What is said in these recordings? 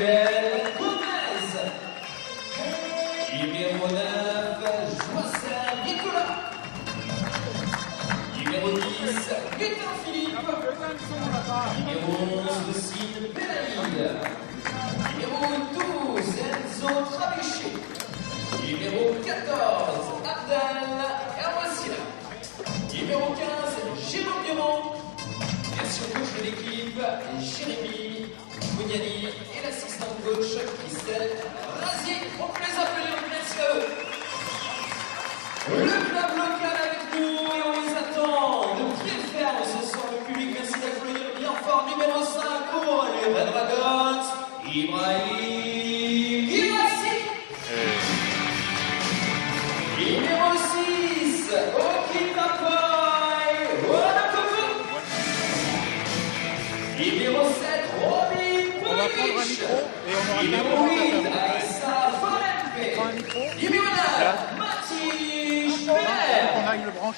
Emmanuel Gomez. Numéro 9, Jocelyn Nicolas. Numéro 10, Gaëtan Philippe. Numéro 11, Lucine Belaïde. Numéro 12, Enzo Trabuchet. Numéro 14, Abdel Herwassila. Numéro 15, Jérôme Durand. Bien sûr, coach de l'équipe, Jérémy Bougnani et l'assistant coach Christelle Razier. On peut les applaudir, messieurs. Le club local avec nous et on les attend de pied ferme ce soir. Le public, merci d'applaudir bien fort. Numéro 5 pour les Red Dragons, Ibrahim Girassi. Numéro 6, Okitapoy Wanakoko. Numéro 7, Robin Polich. Numéro 8, Aïssa Folempe. Numéro 9, Mathis Speller. Numéro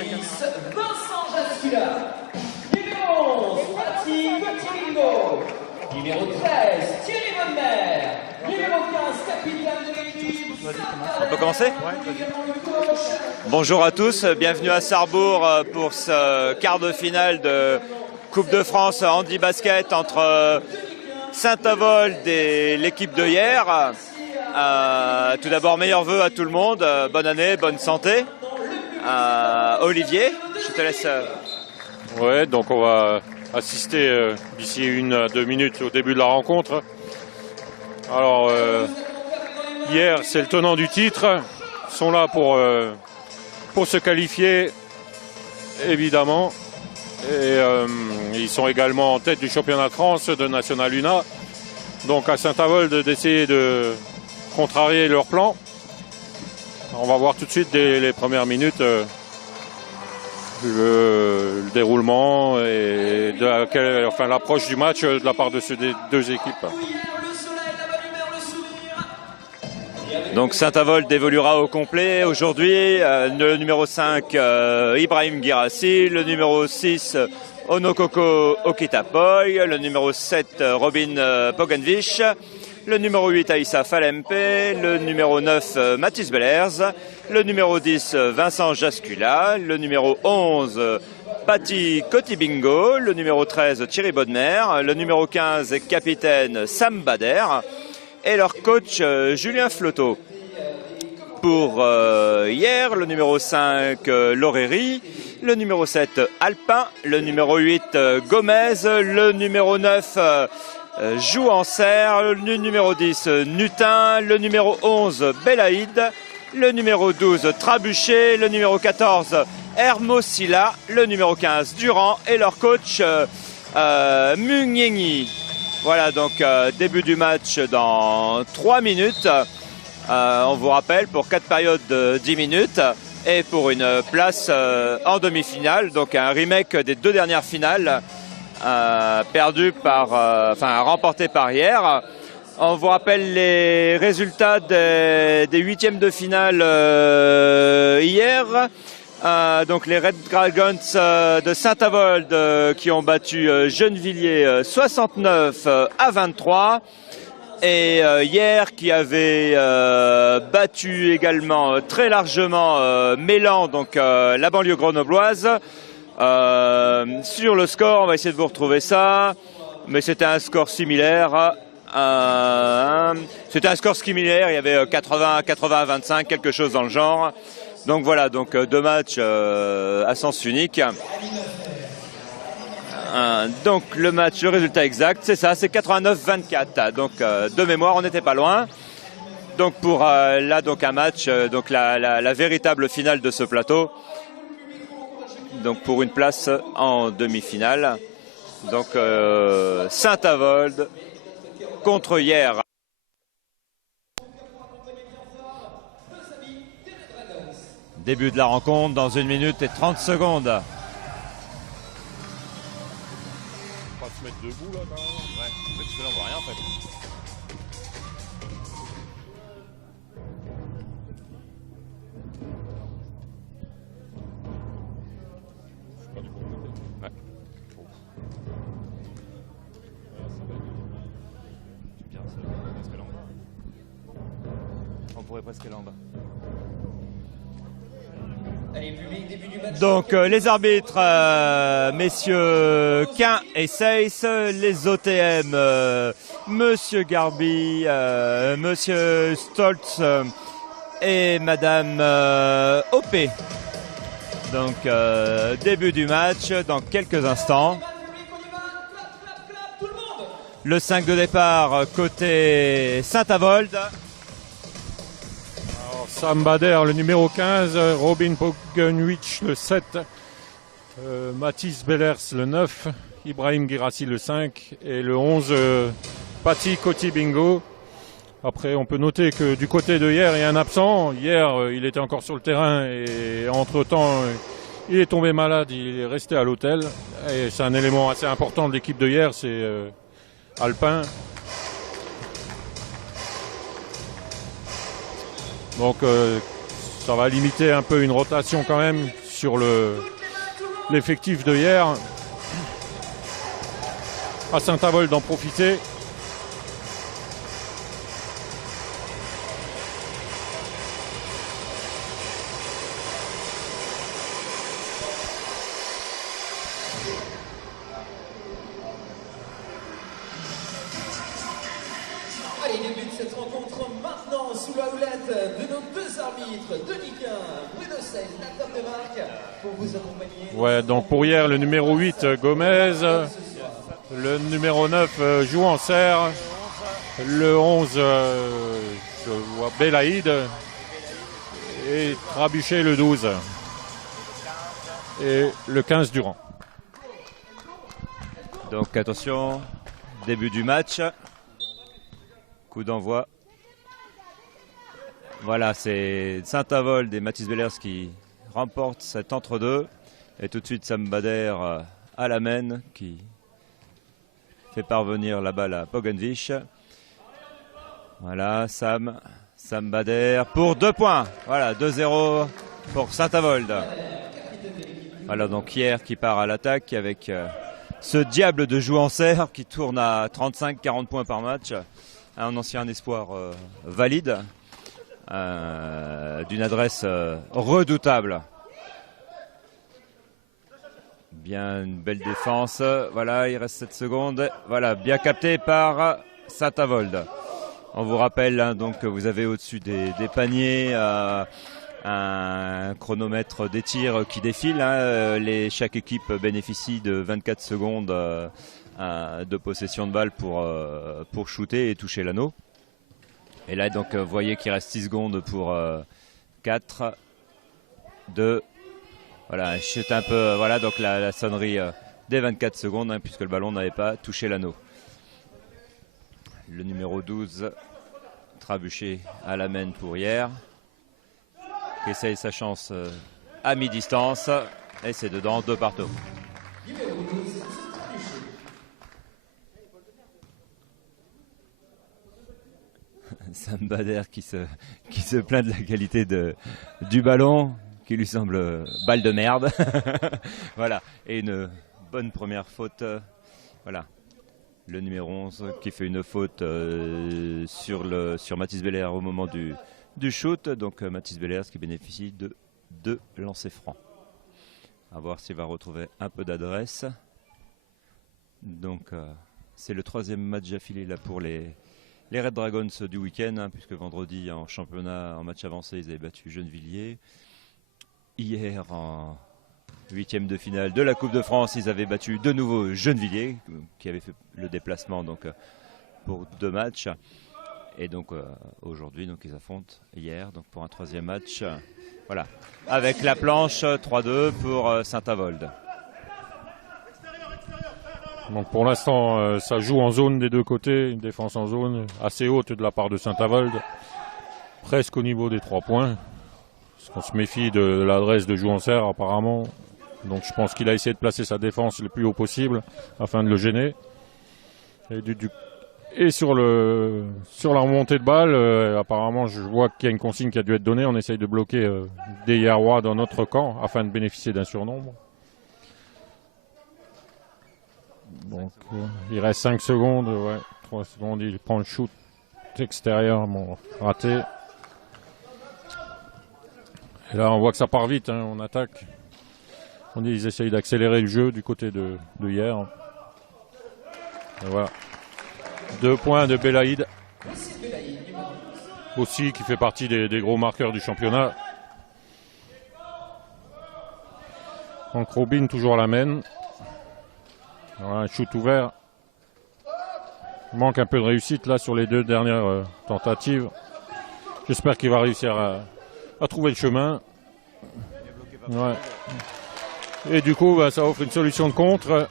10, Vincent Jascula. Numéro 11, Patrick Cotiringo. Numéro 13, Thierry Bonner. Numéro 15, capitaine de l'équipe. On peut commencer ? Bonjour à tous, bienvenue à Sarrebourg pour ce quart de finale de Coupe de France handi basket entre Saint-Avold et l'équipe de hier. Tout d'abord, meilleurs vœux à tout le monde, bonne année, bonne santé. Olivier, je te laisse. Ouais, donc on va assister d'ici 1 à 2 minutes au début de la rencontre. Alors, hier, c'est le tenant du titre. Ils sont là pour se qualifier, évidemment. Et ils sont également en tête du championnat de France de National Una. Donc à Saint-Avold d'essayer de contrarier leur plan. On va voir tout de suite dès les premières minutes le déroulement et l'approche du match de la part de ces deux équipes. Donc Saint-Avold évoluera au complet aujourd'hui. Le numéro 5, Ibrahim Girassi. Le numéro 6, Onokoko Okitapoy. Le numéro 7, Robin Pogenvich. Le numéro 8, Aïssa Falempe. Le numéro 9, Mathis Bellers. Le numéro 10, Vincent Jascula. Le numéro 11, Patti Kotibingo. Le numéro 13, Thierry Bodmer. Le numéro 15, capitaine Sam Bader. Et leur coach Julien Floto. Pour hier, le numéro 5, Loreri, le numéro 7, Alpin, le numéro 8, Gomez, le numéro 9, Jouancer, le numéro 10, Nutin, le numéro 11, Belaïde, le numéro 12, Trabuchet, le numéro 14, Hermosilla, le numéro 15, Durand et leur coach Munyengi. Voilà, donc début du match dans 3 minutes. On vous rappelle, pour 4 périodes de 10 minutes et pour une place en demi-finale. Donc un remake des 2 dernières finales remportées par hier. On vous rappelle les résultats des 8e de finale hier. Donc les Red Dragons de Saint-Avold qui ont battu Gennevilliers 69 à 23 et hier qui avait battu également très largement Mélan, donc la banlieue grenobloise. Sur le score, on va essayer de vous retrouver ça, mais c'était un score similaire. C'était un score similaire, il y avait 80-25, quelque chose dans le genre. Donc voilà, donc 2 matchs à sens unique. Donc le match, le résultat exact, c'est ça, c'est 89-24. Donc de mémoire, on n'était pas loin. Donc pour là, donc un match, donc la véritable finale de ce plateau. Donc pour une place en demi-finale. Donc Saint-Avold contre hier. Début de la rencontre dans 1 minute et 30 secondes. On va pas se mettre debout là quand même. Ouais, parce que là on voit rien en fait. C'est pas du bon côté. Ouais. Bon. pourrait presque aller en bas. Allez, public, début du match. Donc les arbitres, messieurs Quin et Seyss, les OTM, monsieur Garbi, monsieur Stoltz et madame OP. Donc début du match dans quelques instants. Le 5 de départ côté Saint-Avold. Sam Bader, le numéro 15, Robin Pogenwich, le 7, Mathis Bellers, le 9, Ibrahim Girassi, le 5, et le 11, Pati Kotibingo. Après, on peut noter que du côté de hier, il y a un absent. Hier, il était encore sur le terrain et entre-temps, il est tombé malade, il est resté à l'hôtel. Et c'est un élément assez important de l'équipe de hier, c'est Alpin. Donc ça va limiter un peu une rotation quand même sur l'effectif de hier. À Saint-Avold d'en profiter. Allez, débute cette rencontre maintenant sous la houlette de nos deux arbitres, Denis Quin, Bruno Seyss, la table de marque, pour vous accompagner. Ouais, donc pour hier, le numéro 8, Gomez, le numéro 9, Jouancer, le 11, je vois Belaïd, et Trabuchet, le 12, et le 15, Durand. Donc attention, début du match. Coup d'envoi. Voilà, c'est Saint-Avold et Mathis Bellers qui remportent cet entre-deux. Et tout de suite, Sam Bader à la main qui fait parvenir la balle à Pogenwich. Voilà, Sam Bader pour 2 points. Voilà, 2-0 pour Saint-Avold. Voilà, donc hier qui part à l'attaque avec ce diable de Jouancer qui tourne à 35-40 points par match. Un ancien espoir valide, d'une adresse redoutable. Bien, une belle défense. Voilà, il reste 7 secondes. Voilà, bien capté par Saint-Avold. On vous rappelle hein, donc que vous avez au-dessus des paniers un chronomètre des tirs qui défile. Hein. Chaque équipe bénéficie de 24 secondes de possession de balle pour shooter et toucher l'anneau. Et là, donc, vous voyez qu'il reste 6 secondes pour 4, 2. Voilà, chute un peu. Voilà, donc la sonnerie des 24 secondes, hein, puisque le ballon n'avait pas touché l'anneau. Le numéro 12, Trabuchet à la main pour hier, qui essaye sa chance à mi-distance. Et c'est dedans, 2 partout. Sam Bader qui se plaint de la qualité du ballon, qui lui semble balle de merde. Voilà, et une bonne première faute. Voilà, le numéro 11 qui fait une faute sur Mathis Bellers au moment du shoot. Donc Mathis Bellers qui bénéficie de 2 lancers francs. À voir s'il va retrouver un peu d'adresse. Donc c'est le 3e match affilé là pour les Red Dragons du week-end, hein, puisque vendredi en championnat, en match avancé, ils avaient battu Gennevilliers. Hier, en 8e de finale de la Coupe de France, ils avaient battu de nouveau Gennevilliers, qui avait fait le déplacement donc, pour 2 matchs. Et donc aujourd'hui, donc, ils affrontent hier donc, pour un 3e match. Voilà, avec la planche 3-2 pour Saint-Avold. Donc pour l'instant, ça joue en zone des deux côtés, une défense en zone assez haute de la part de Saint-Avold, presque au niveau des 3 points. Parce qu'on se méfie de l'adresse de Jouancer apparemment. Donc je pense qu'il a essayé de placer sa défense le plus haut possible afin de le gêner. Et sur la remontée de balle, apparemment je vois qu'il y a une consigne qui a dû être donnée. On essaye de bloquer des Yarrois dans notre camp afin de bénéficier d'un surnombre. Donc il reste 5 secondes, ouais, 3 secondes, il prend le shoot extérieur, bon, raté. Et là, on voit que ça part vite, hein, on attaque. On dit qu'ils essayent d'accélérer le jeu du côté de hier. Et voilà. 2 points de Belaïd. Aussi qui fait partie des gros marqueurs du championnat. Donc Robin toujours la mène. Voilà, un shoot ouvert. Il manque un peu de réussite là sur les 2 dernières tentatives. J'espère qu'il va réussir à trouver le chemin. Ouais. Et du coup, ça offre une solution de contre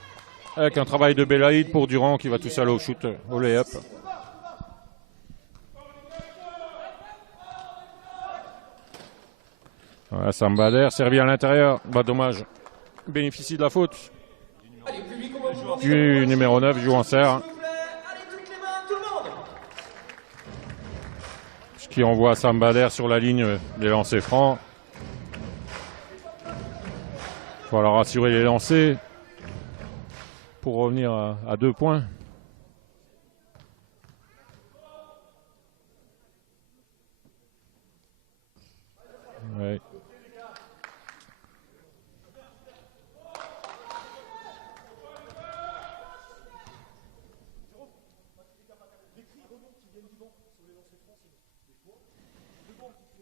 avec un travail de Belaïd pour Durand qui va tout seul au shoot, au lay-up. Voilà, Sam Bader, servi à l'intérieur. Bah, dommage. Bénéficie de la faute du numéro 9, joue en serre. Ce qui envoie Sam Bader sur la ligne des lancers francs. Il va leur assurer les lancers pour revenir à 2 points. Ouais.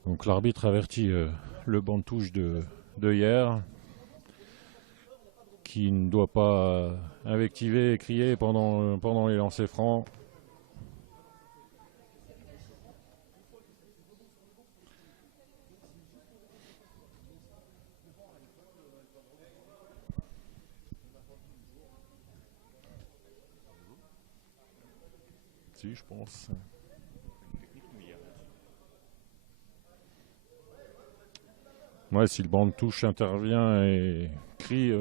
Donc l'arbitre avertit le banc de touche de hier, qui ne doit pas invectiver et crier pendant les lancers francs. Si, je pense. Ouais, si le banc de touche intervient et crie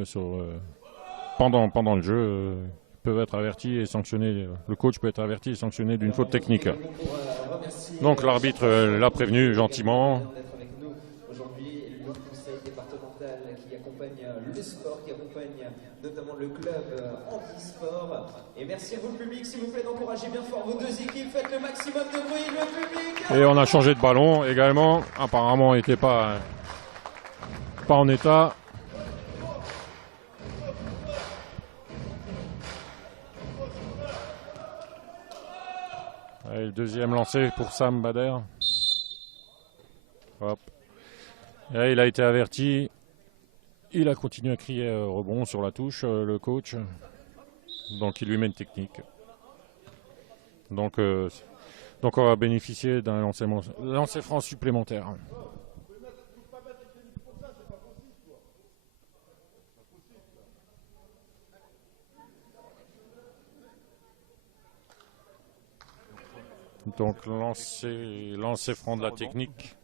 pendant le jeu, ils peuvent être avertis et sanctionnés. Le coach peut être averti et sanctionné d'une faute technique. Donc l'arbitre l'a prévenu gentiment. Aujourd'hui, le conseil départemental qui accompagne le sport, qui accompagne notamment le club handisport. Et merci à vous le public, s'il vous plaît, d'encourager bien fort vos 2 équipes. Faites le maximum de bruit, le public. Et on a changé de ballon également. Apparemment, il n'était pas en état. Allez, le 2e lancé pour Sam Bader. Hop. Et il a été averti. Il a continué à crier rebond sur la touche, le coach. Donc il lui met une technique. Donc on va bénéficier d'un lancer franc supplémentaire. Donc lancer franc de la technique.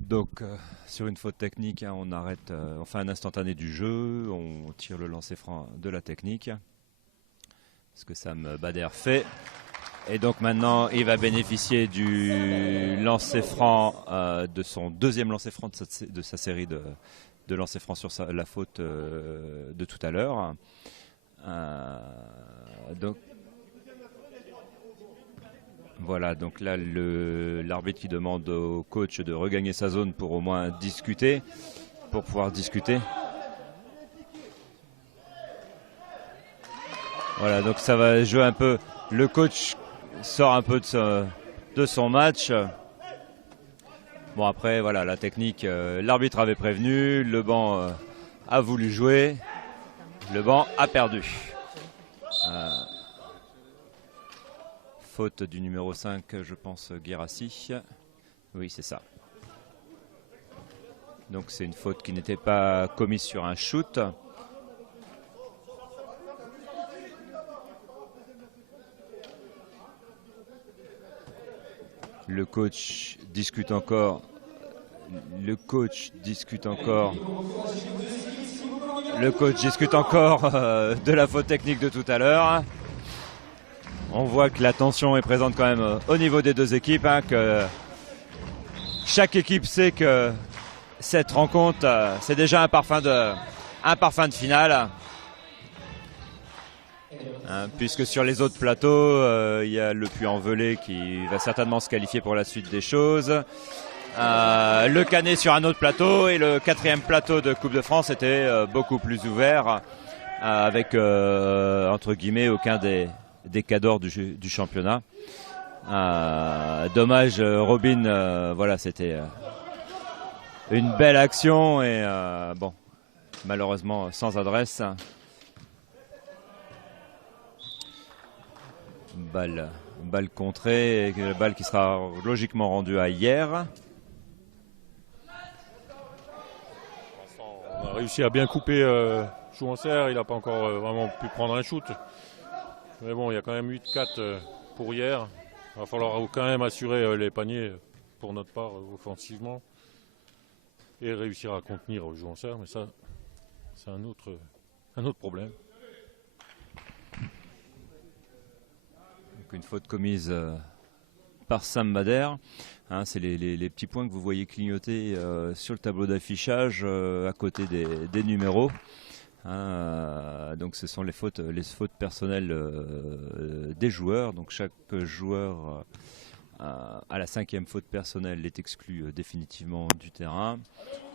Donc sur une faute technique, hein, on arrête, on fait un instantané du jeu, on tire le lancer franc de la technique. Ce que Sam Bader fait. Et donc maintenant, il va bénéficier du lancer franc, de son 2e lancer franc de sa série de lancer franc sur la faute de tout à l'heure. Donc voilà, donc là l'arbitre qui demande au coach de regagner sa zone pour au moins discuter, pour pouvoir discuter. Voilà, donc ça va jouer un peu. Le coach sort un peu de son match. Bon après voilà, la technique, l'arbitre avait prévenu, le banc a voulu jouer, le banc a perdu. Faute du numéro 5, je pense, Guérassi. Oui, c'est ça. Donc c'est une faute qui n'était pas commise sur un shoot. Le coach discute encore. Le coach discute encore de la faute technique de tout à l'heure. On voit que la tension est présente quand même au niveau des 2 équipes, hein, que chaque équipe sait que cette rencontre, c'est déjà un parfum de finale. Hein, puisque sur les autres plateaux, il y a le Puy-en-Velay qui va certainement se qualifier pour la suite des choses. le canet sur un autre plateau, et le 4e plateau de Coupe de France était beaucoup plus ouvert, avec entre guillemets aucun des cadors du championnat. Dommage, Robin, voilà, c'était une belle action, et bon, malheureusement sans adresse. Balle contrée, et balle qui sera logiquement rendue à Hier. On a réussi à bien couper Jouancer, il n'a pas encore vraiment pu prendre un shoot. Mais bon, il y a quand même 8-4 pour Hier. Il va falloir quand même assurer les paniers pour notre part offensivement et réussir à contenir Jouancer, mais ça, c'est un autre problème. Donc une faute commise par Sam Mader. Hein, c'est les petits points que vous voyez clignoter sur le tableau d'affichage à côté des numéros. Donc ce sont les fautes personnelles des joueurs. Donc chaque joueur à la 5e faute personnelle est exclu définitivement du terrain.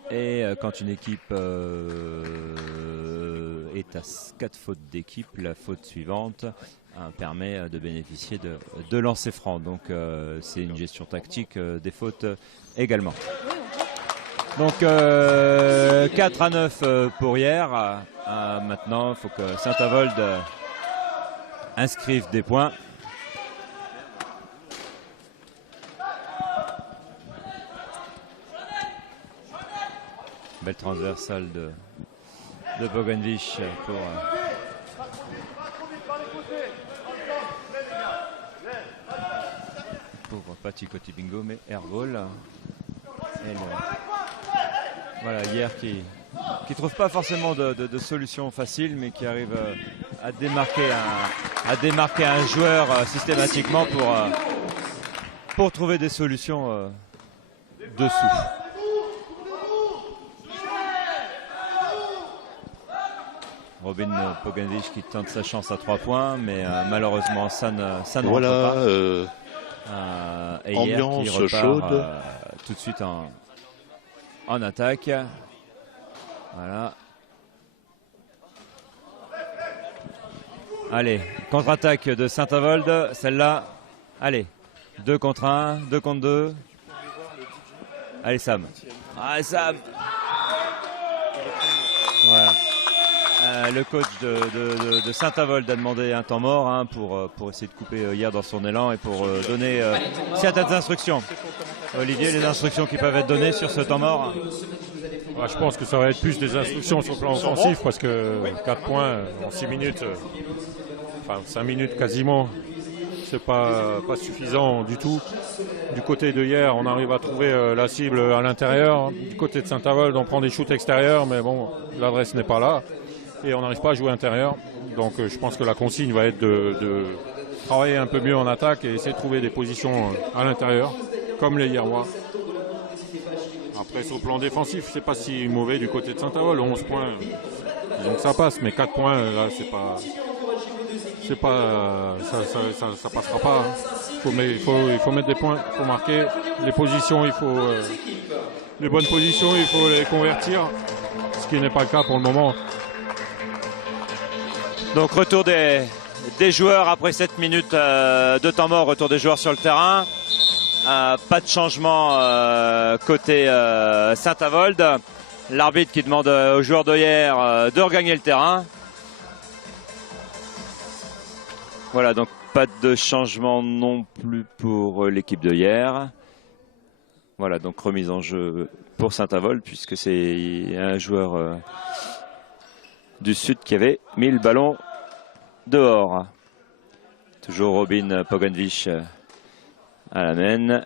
Et quand une équipe est à 4 fautes d'équipe, la faute suivante permet de bénéficier de lancers francs. Donc c'est une gestion tactique des fautes également. Donc 4-9 pour Hier. Maintenant, il faut que Saint-Avold inscrive des points. Belle transversale de Boganvich pour pas Tikoti Bingo, mais airball. Voilà, Hier qui trouve pas forcément de solution facile, mais qui arrive à démarquer un joueur systématiquement pour trouver des solutions dessous. Robin Poganvich qui tente sa chance à 3 points, mais malheureusement ça ne rentre pas. Et Hier qui repart chaude. Tout de suite en attaque. Voilà. Allez, contre-attaque de Saint-Avold, celle-là. Allez, 2 contre 1, 2 contre 2. Allez Sam. Ah Sam. Voilà. Le coach de Saint-Avold a demandé un temps mort pour essayer de couper Hier dans son élan et pour donner certaines instructions. Olivier, les instructions qui peuvent être données sur ce temps mort? Je pense que ça va être plus des instructions sur le plan offensif, parce que 4 points en 6 minutes, enfin 5 minutes quasiment, c'est pas suffisant du tout. Du côté de Hier, on arrive à trouver la cible à l'intérieur. Du côté de Saint-Avold, on prend des shoots extérieurs, mais bon, l'adresse n'est pas là. Et on n'arrive pas à jouer intérieur. Donc je pense que la consigne va être de travailler un peu mieux en attaque et essayer de trouver des positions à l'intérieur, comme les Hierois. Après, sur le plan défensif, c'est pas si mauvais du côté de Saint-Avold. 11 points, disons que ça passe, mais 4 points, là, ça passera pas. Il faut mettre des points, il faut marquer les positions, les bonnes positions, il faut les convertir, ce qui n'est pas le cas pour le moment. Donc retour des joueurs après 7 minutes de temps mort, retour des joueurs sur le terrain. Pas de changement côté Saint-Avold. L'arbitre qui demande aux joueurs de Hier de regagner le terrain. Voilà, donc pas de changement non plus pour l'équipe de Hier. Voilà, donc remise en jeu pour Saint-Avold, puisque c'est un joueur du Sud qui avait mis le ballon dehors. Toujours Robin Poganvich à la main.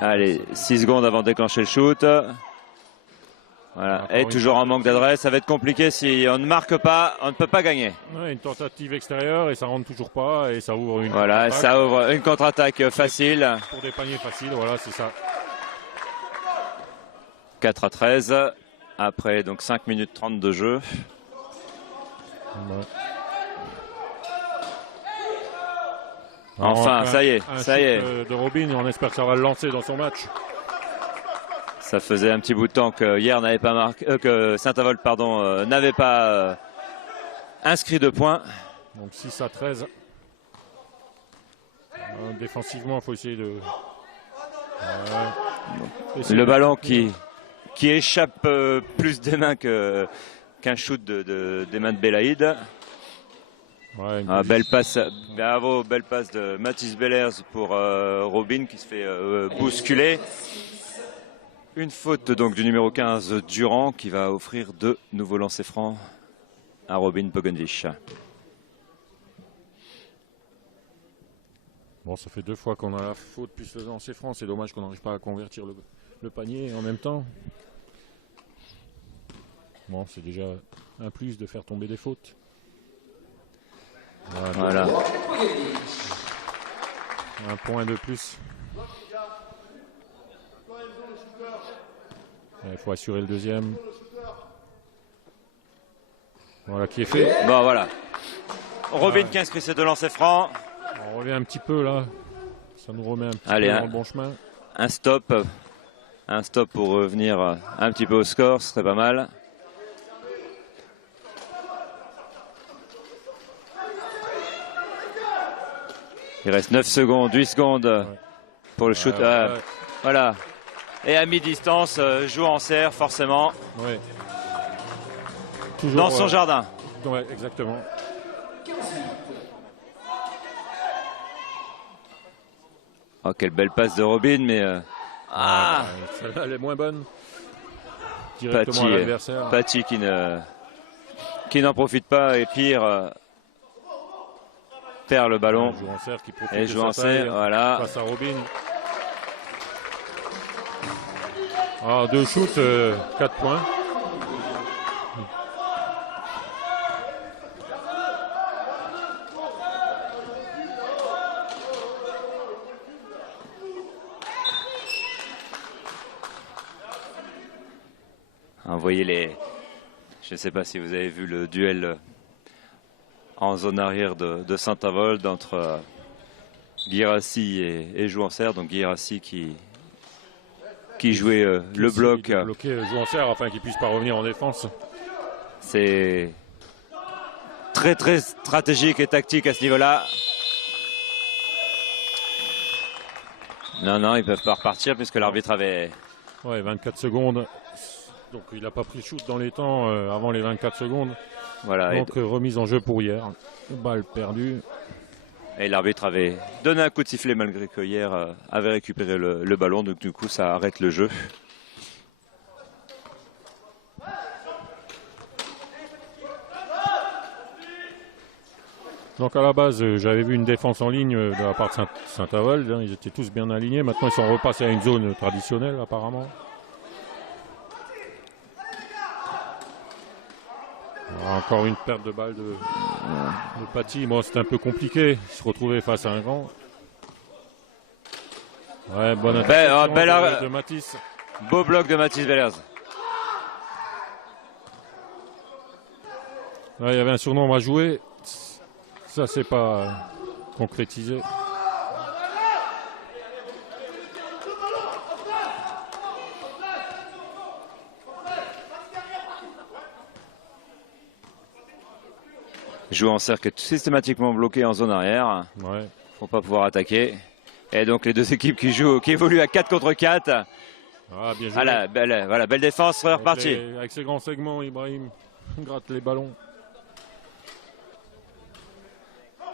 Allez, 6 secondes avant de déclencher le shoot. Voilà. Et toujours en manque d'adresse, ça va être compliqué. Si on ne marque pas, on ne peut pas gagner. Ouais, une tentative extérieure et ça rentre toujours pas, et ça ouvre une voilà, ça ouvre une contre-attaque facile. Pour des paniers faciles, voilà, c'est ça. 4-13 après donc 5 minutes 30 de jeu. Ouais. Enfin, ça y est, ça y est. De Robin, on espère que ça va le lancer dans son match. Ça faisait un petit bout de temps que hier n'avait pas marqué, que Saint-Avold n'avait pas inscrit de points. Donc 6-13. Défensivement, il faut essayer de... Le ballon qui échappe plus des mains qu'un shoot des mains de Belaïd. Ouais, Belle passe, bravo, belle passe de Mathis Bellers pour Robin qui se fait bousculer. Une faute donc du numéro 15 Durand qui va offrir 2 nouveaux lancers francs à Robin Bogenvich. Bon, ça fait 2 fois qu'on a la faute plus le lancer franc. C'est dommage qu'on n'arrive pas à convertir le panier en même temps. Bon, c'est déjà un plus de faire tomber des fautes. Voilà. Un point de plus. Il faut assurer le deuxième. Voilà qui est fait. Bon, voilà. Robin qui inscrit ses 2 lancers francs. On revient un petit peu là. Ça nous remet un petit Allez, peu dans le bon chemin. Un stop pour revenir un petit peu au score, ce serait pas mal. Il reste 9 secondes, 8 secondes pour le shoot. Voilà. Et à mi-distance, joue en serre forcément. Ouais. Toujours, dans son jardin. Ouais, exactement. Oh, quelle belle passe de Robin, mais... Celle-là, elle est moins bonne. Directement à l'adversaire. Paty qui n'en profite pas et pire... perd le ballon. Joue en serre qui profite et de joue en sa taille, serre, voilà. Face à Robin. 2 shoots, 4 points. Vous voyez les... Je ne sais pas si vous avez vu le duel en zone arrière de Saint-Avold entre Guirassi et Jouanserre. Donc Guirassi qui jouait le bloc. Bloqué Jouanserre afin qu'il ne puisse pas revenir en défense. C'est très très stratégique et tactique à ce niveau-là. Non, ils ne peuvent pas repartir puisque l'arbitre avait... Ouais, 24 secondes. Donc il n'a pas pris le shoot dans les temps avant les 24 secondes. Voilà. Donc remise en jeu pour hier. Balle perdue. Et l'arbitre avait donné un coup de sifflet malgré que hier avait récupéré le ballon. Donc du coup ça arrête le jeu. Donc à la base j'avais vu une défense en ligne de la part de Saint-Avold. Ils étaient tous bien alignés. Maintenant ils sont repassés à une zone traditionnelle apparemment. Encore une perte de balle de Paty. Bon, c'était un peu compliqué. Il se retrouvait face à un grand. Ouais, bonne interception de Mathis. Beau bloc de Mathis Bellers. Ouais, il y avait un surnombre à jouer. Ça, c'est pas concrétisé. Joue en cercle systématiquement bloqué en zone arrière. Ouais. Pour pas pouvoir attaquer. Et donc les 2 équipes qui évoluent à 4 contre 4. Ah, bien joué. Voilà, belle défense, reparti. Avec ses grands segments, Ibrahim gratte les ballons.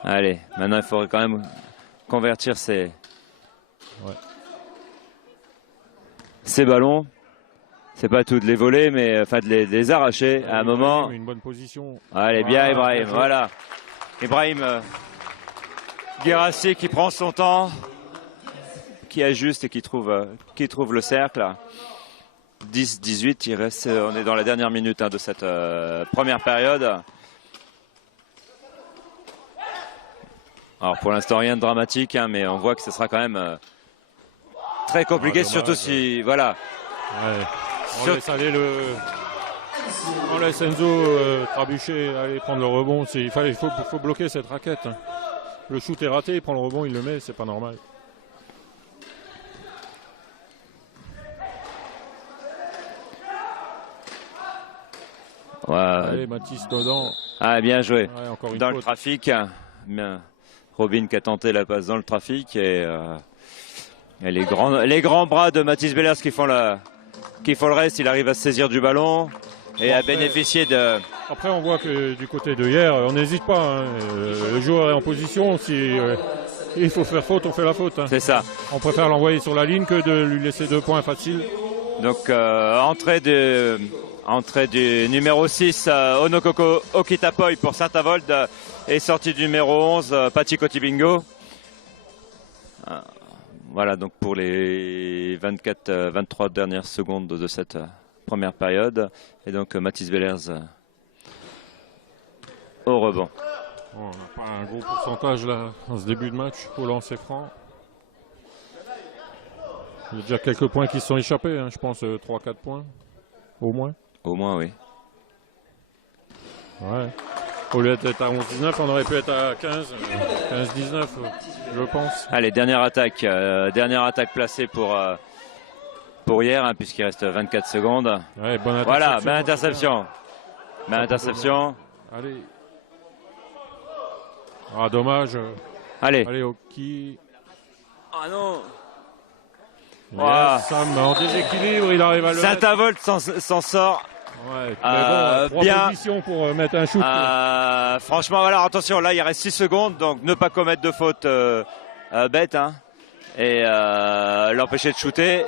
Allez, maintenant il faudrait quand même convertir ces ballons. C'est pas tout de les voler, mais enfin de les arracher à un moment. Une bonne position. Allez, bien Ibrahim, voilà. Ibrahim Guirassi qui prend son temps, qui ajuste et qui trouve le cercle. 10-18, on est dans la dernière minute de cette première période. Alors pour l'instant rien de dramatique, mais on voit que ce sera quand même très compliqué, surtout si voilà. Ouais. On laisse Enzo Trabuchet aller prendre le rebond. Il faut bloquer cette raquette. Le shoot est raté, il prend le rebond, il le met, c'est pas normal. Ouais. Allez, Mathis dedans. Ah, bien joué. Ouais, encore une Dans faute. le trafic. Bien. Robin qui a tenté la passe dans le trafic et les grands bras de Mathis Bellers qui font le reste. Il arrive à se saisir du ballon et à bénéficier de. Après, on voit que du côté de hier, on n'hésite pas. Hein. Le joueur est en position. Si il faut faire faute, on fait la faute. Hein. C'est ça. On préfère l'envoyer sur la ligne que de lui laisser 2 points faciles. Donc entrée du numéro 6 Onokoko Okitapoy pour Saint-Avold et sortie du numéro 11 Pachi Kotibingo. Voilà donc pour les 23 dernières secondes de cette première période. Et donc Mathis Bellers au rebond. Bon, on n'a pas un gros pourcentage là en ce début de match pour lancer franc. Il y a déjà quelques points qui se sont échappés, hein, je pense 3-4 points au moins. Au moins, oui. Ouais. Au lieu d'être à 11-19, on aurait pu être à 15-19, je pense. Allez, dernière attaque placée pour hier, hein, puisqu'il reste 24 secondes. Ouais, bonne interception. Voilà, belle interception. Belle interception. Allez. Ah, dommage. Allez. Allez, Oki. Ah non. Yes, Sam en déséquilibre, il arrive à le mettre. Saint-Avold s'en sort. Ouais, mais bon, 3 positions pour mettre un shoot. Franchement, voilà, attention, là il reste 6 secondes, donc ne pas commettre de faute bête, hein, et l'empêcher de shooter.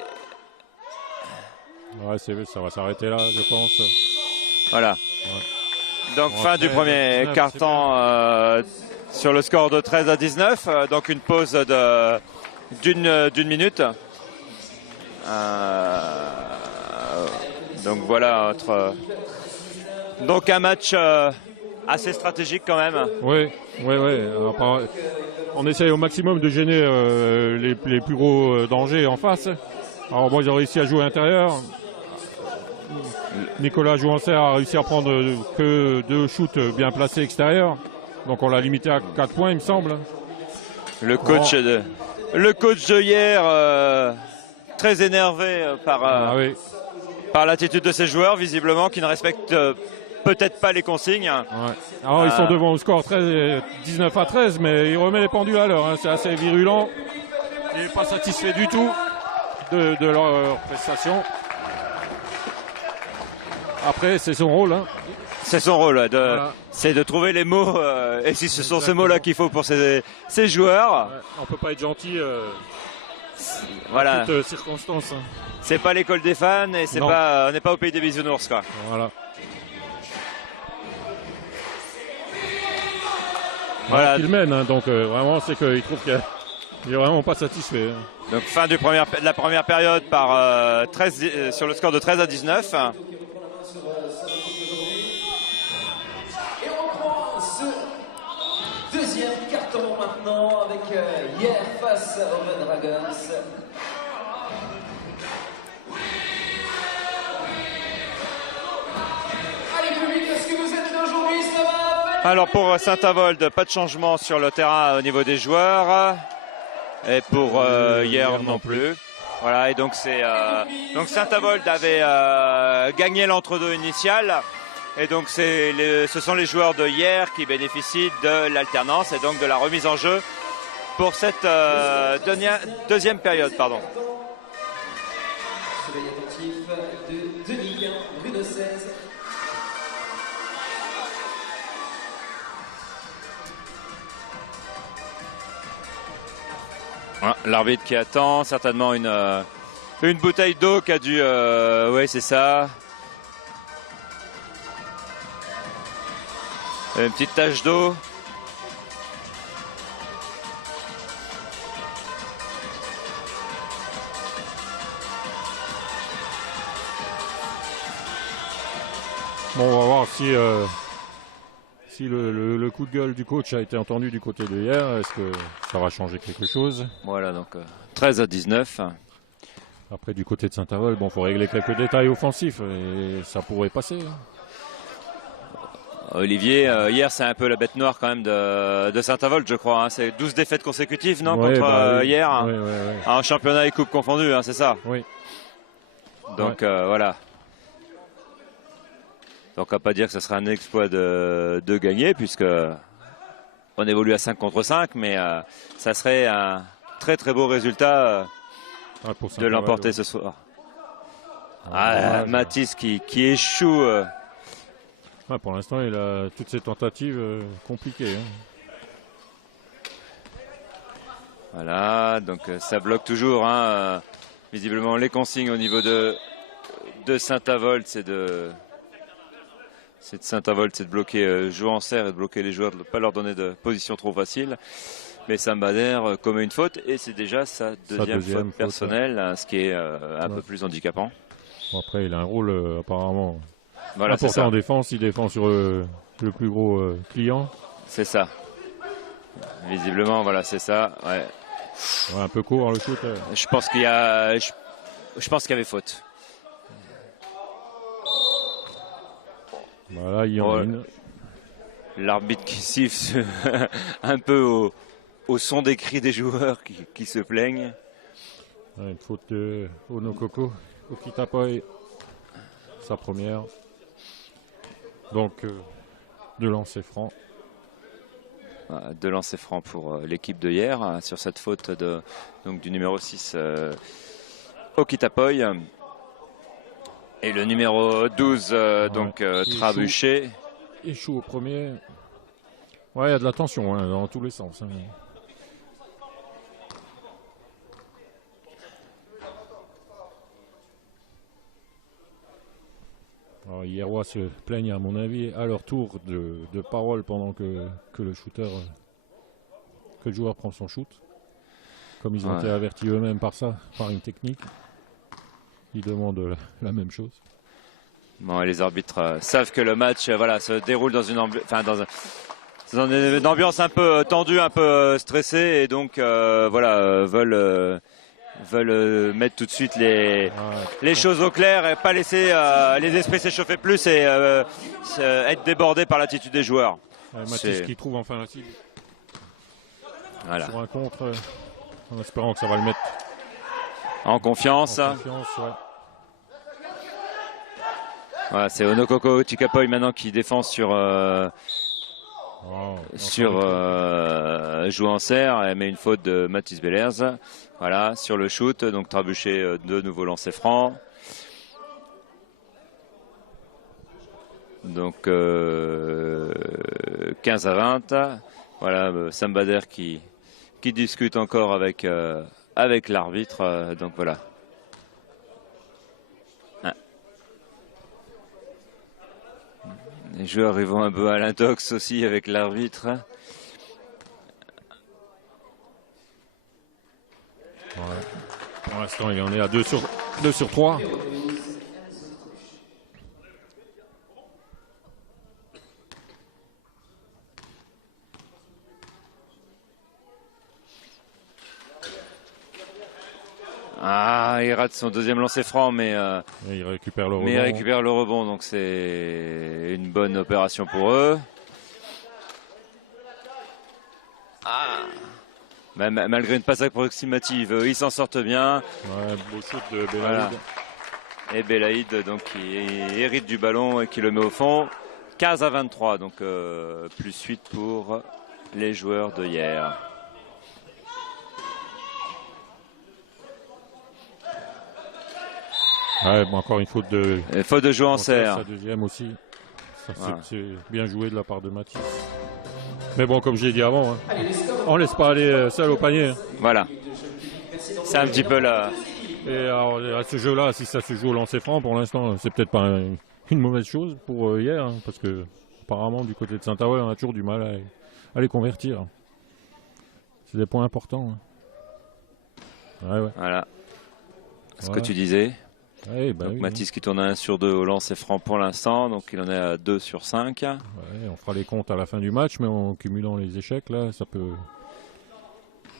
Ouais, ça va s'arrêter là, je pense. Voilà. Ouais. Donc Bon, fin du premier quart-temps sur le score de 13-19, donc une pause d'une minute. Donc voilà, donc un match assez stratégique quand même. Oui. On essaye au maximum de gêner les plus gros dangers en face. Alors bon, ils ont réussi à jouer à l'intérieur. Nicolas Jouancer a réussi à prendre que 2 shoots bien placés extérieurs. Donc on l'a limité à 4 points, il me semble. Le coach de hier, très énervé par l'attitude de ses joueurs, visiblement, qui ne respectent peut-être pas les consignes. Ouais. Alors ils sont devant au score 19-13, mais il remet les pendules à l'heure. Hein. C'est assez virulent. Il n'est pas satisfait du tout de leur prestation. Après, c'est son rôle. Hein. C'est son rôle, Voilà. c'est de trouver les mots, et si ce sont ces mots-là qu'il faut pour ces joueurs. Ouais, on ne peut pas être gentil voilà. en toutes circonstances. Hein. C'est pas l'école des fans et on n'est pas au pays des bisounours, quoi. Voilà. Voilà. Il mène, hein, donc vraiment, c'est qu'il trouve qu'il n'est vraiment pas satisfait. Hein. Donc fin de la première période par 13, sur le score de 13-19. Et on reprend ce deuxième carton maintenant avec hier face aux Red Dragons. Allez public, est-ce que vous êtes là aujourd'hui? Ça va? Alors pour Saint-Avold, pas de changement sur le terrain au niveau des joueurs. Et pour hier non plus. Voilà, et donc donc Saint-Avold avait gagné l'entre-deux initial. Et donc ce sont les joueurs de hier qui bénéficient de l'alternance et donc de la remise en jeu pour cette deuxième période. Pardon. Soleil attentif de Denis, rue de 16. Voilà, l'arbitre qui attend, certainement une bouteille d'eau qui a dû... oui, c'est ça. Une petite tache d'eau. Bon, on va voir si le coup de gueule du coach a été entendu du côté de hier. Est-ce que ça va changer quelque chose? Voilà, donc 13-19. Après, du côté de Saint-Avold, bon, faut régler quelques détails offensifs et ça pourrait passer. Olivier, hier c'est un peu la bête noire quand même de Saint-Avold, je crois. Hein. C'est 12 défaites consécutives, non, ouais, contre oui. hier, hein. Ouais, ouais. En championnat et coupe confondus, hein, c'est ça. Oui. Donc voilà. Donc on ne va pas dire que ce sera un exploit de gagner, puisque on évolue à 5 contre 5, mais ça serait un très très beau résultat de l'emporter ce soir. Mathis qui échoue. Pour l'instant, il a toutes ses tentatives compliquées. Voilà, donc ça bloque toujours. Visiblement, les consignes au niveau de Saint-Avold, c'est de bloquer Jouancer et de bloquer les joueurs, de ne pas leur donner de position trop facile. Mais Sambader commet une faute et c'est déjà sa deuxième faute personnelle, ce qui est un peu plus handicapant. Bon, après, il a un rôle apparemment important en défense. Il défend sur le plus gros client. C'est ça. Visiblement, voilà, c'est ça. Ouais. Ouais, un peu court le shoot. Je pense qu'il y a, je pense qu'il y avait faute. Voilà, il y en a une. L'arbitre qui siffle un peu au son des cris des joueurs qui se plaignent. Ouais, une faute de Onokoko. Okitapoy, sa première. Donc, deux lancers francs. Deux lancers francs pour l'équipe de hier sur cette faute du numéro 6 Okitapoy. Et le numéro 12 Trabuchet. Échoue au premier. Ouais, il y a de la tension dans tous les sens. Alors, les Hierrois se plaignent à mon avis à leur tour de parole pendant que le joueur prend son shoot. Comme ils ont été avertis eux-mêmes par une technique, ils demandent la même chose. Bon, et les arbitres savent que le match se déroule dans une ambiance un peu tendue, un peu stressée, et donc veulent mettre tout de suite les choses au clair et pas laisser les esprits s'échauffer plus et être débordés par l'attitude des joueurs. Mathis qui trouve enfin la cible. Voilà. Sur un contre, en espérant que ça va le mettre en confiance. Voilà, c'est Onokoko Okitapoy maintenant qui défend sur Jouancer. Elle met une faute de Mathis Bellers. Voilà, sur le shoot, donc Trabuchet de nouveau lancé franc. Donc 15 à 20. Voilà, Sambader qui discute encore avec l'arbitre. Donc voilà. Les joueurs ils vont un peu à l'intox aussi avec l'arbitre. Ouais. Pour l'instant, il en est à 2 sur 3. Il rate son deuxième lancer franc, mais il récupère le rebond. Mais il récupère le rebond, donc c'est une bonne opération pour eux. Malgré une passe approximative, ils s'en sortent bien. Ouais, beau shoot de Belaïd. Voilà. Et Belaïd donc qui hérite du ballon et qui le met au fond. 15 à 23, donc plus 8 pour les joueurs de hier. Ouais, encore une faute de Jouancer. Sa deuxième aussi. C'est bien joué de la part de Mathis. Mais bon, comme j'ai dit avant, on laisse pas aller seul au panier. Voilà. C'est un petit peu là. Et alors, à ce jeu-là, si ça se joue au lancer franc, pour l'instant, c'est peut-être pas une mauvaise chose pour hier, parce que apparemment, du côté de Saint-Avold, on a toujours du mal à les convertir. C'est des points importants. Ouais. Voilà. Ce que tu disais. Ouais, donc Mathis qui tourne à 1 sur 2 au lancer franc pour l'instant, donc il en est à 2 sur 5. Ouais, on fera les comptes à la fin du match, mais en cumulant les échecs, là, ça peut...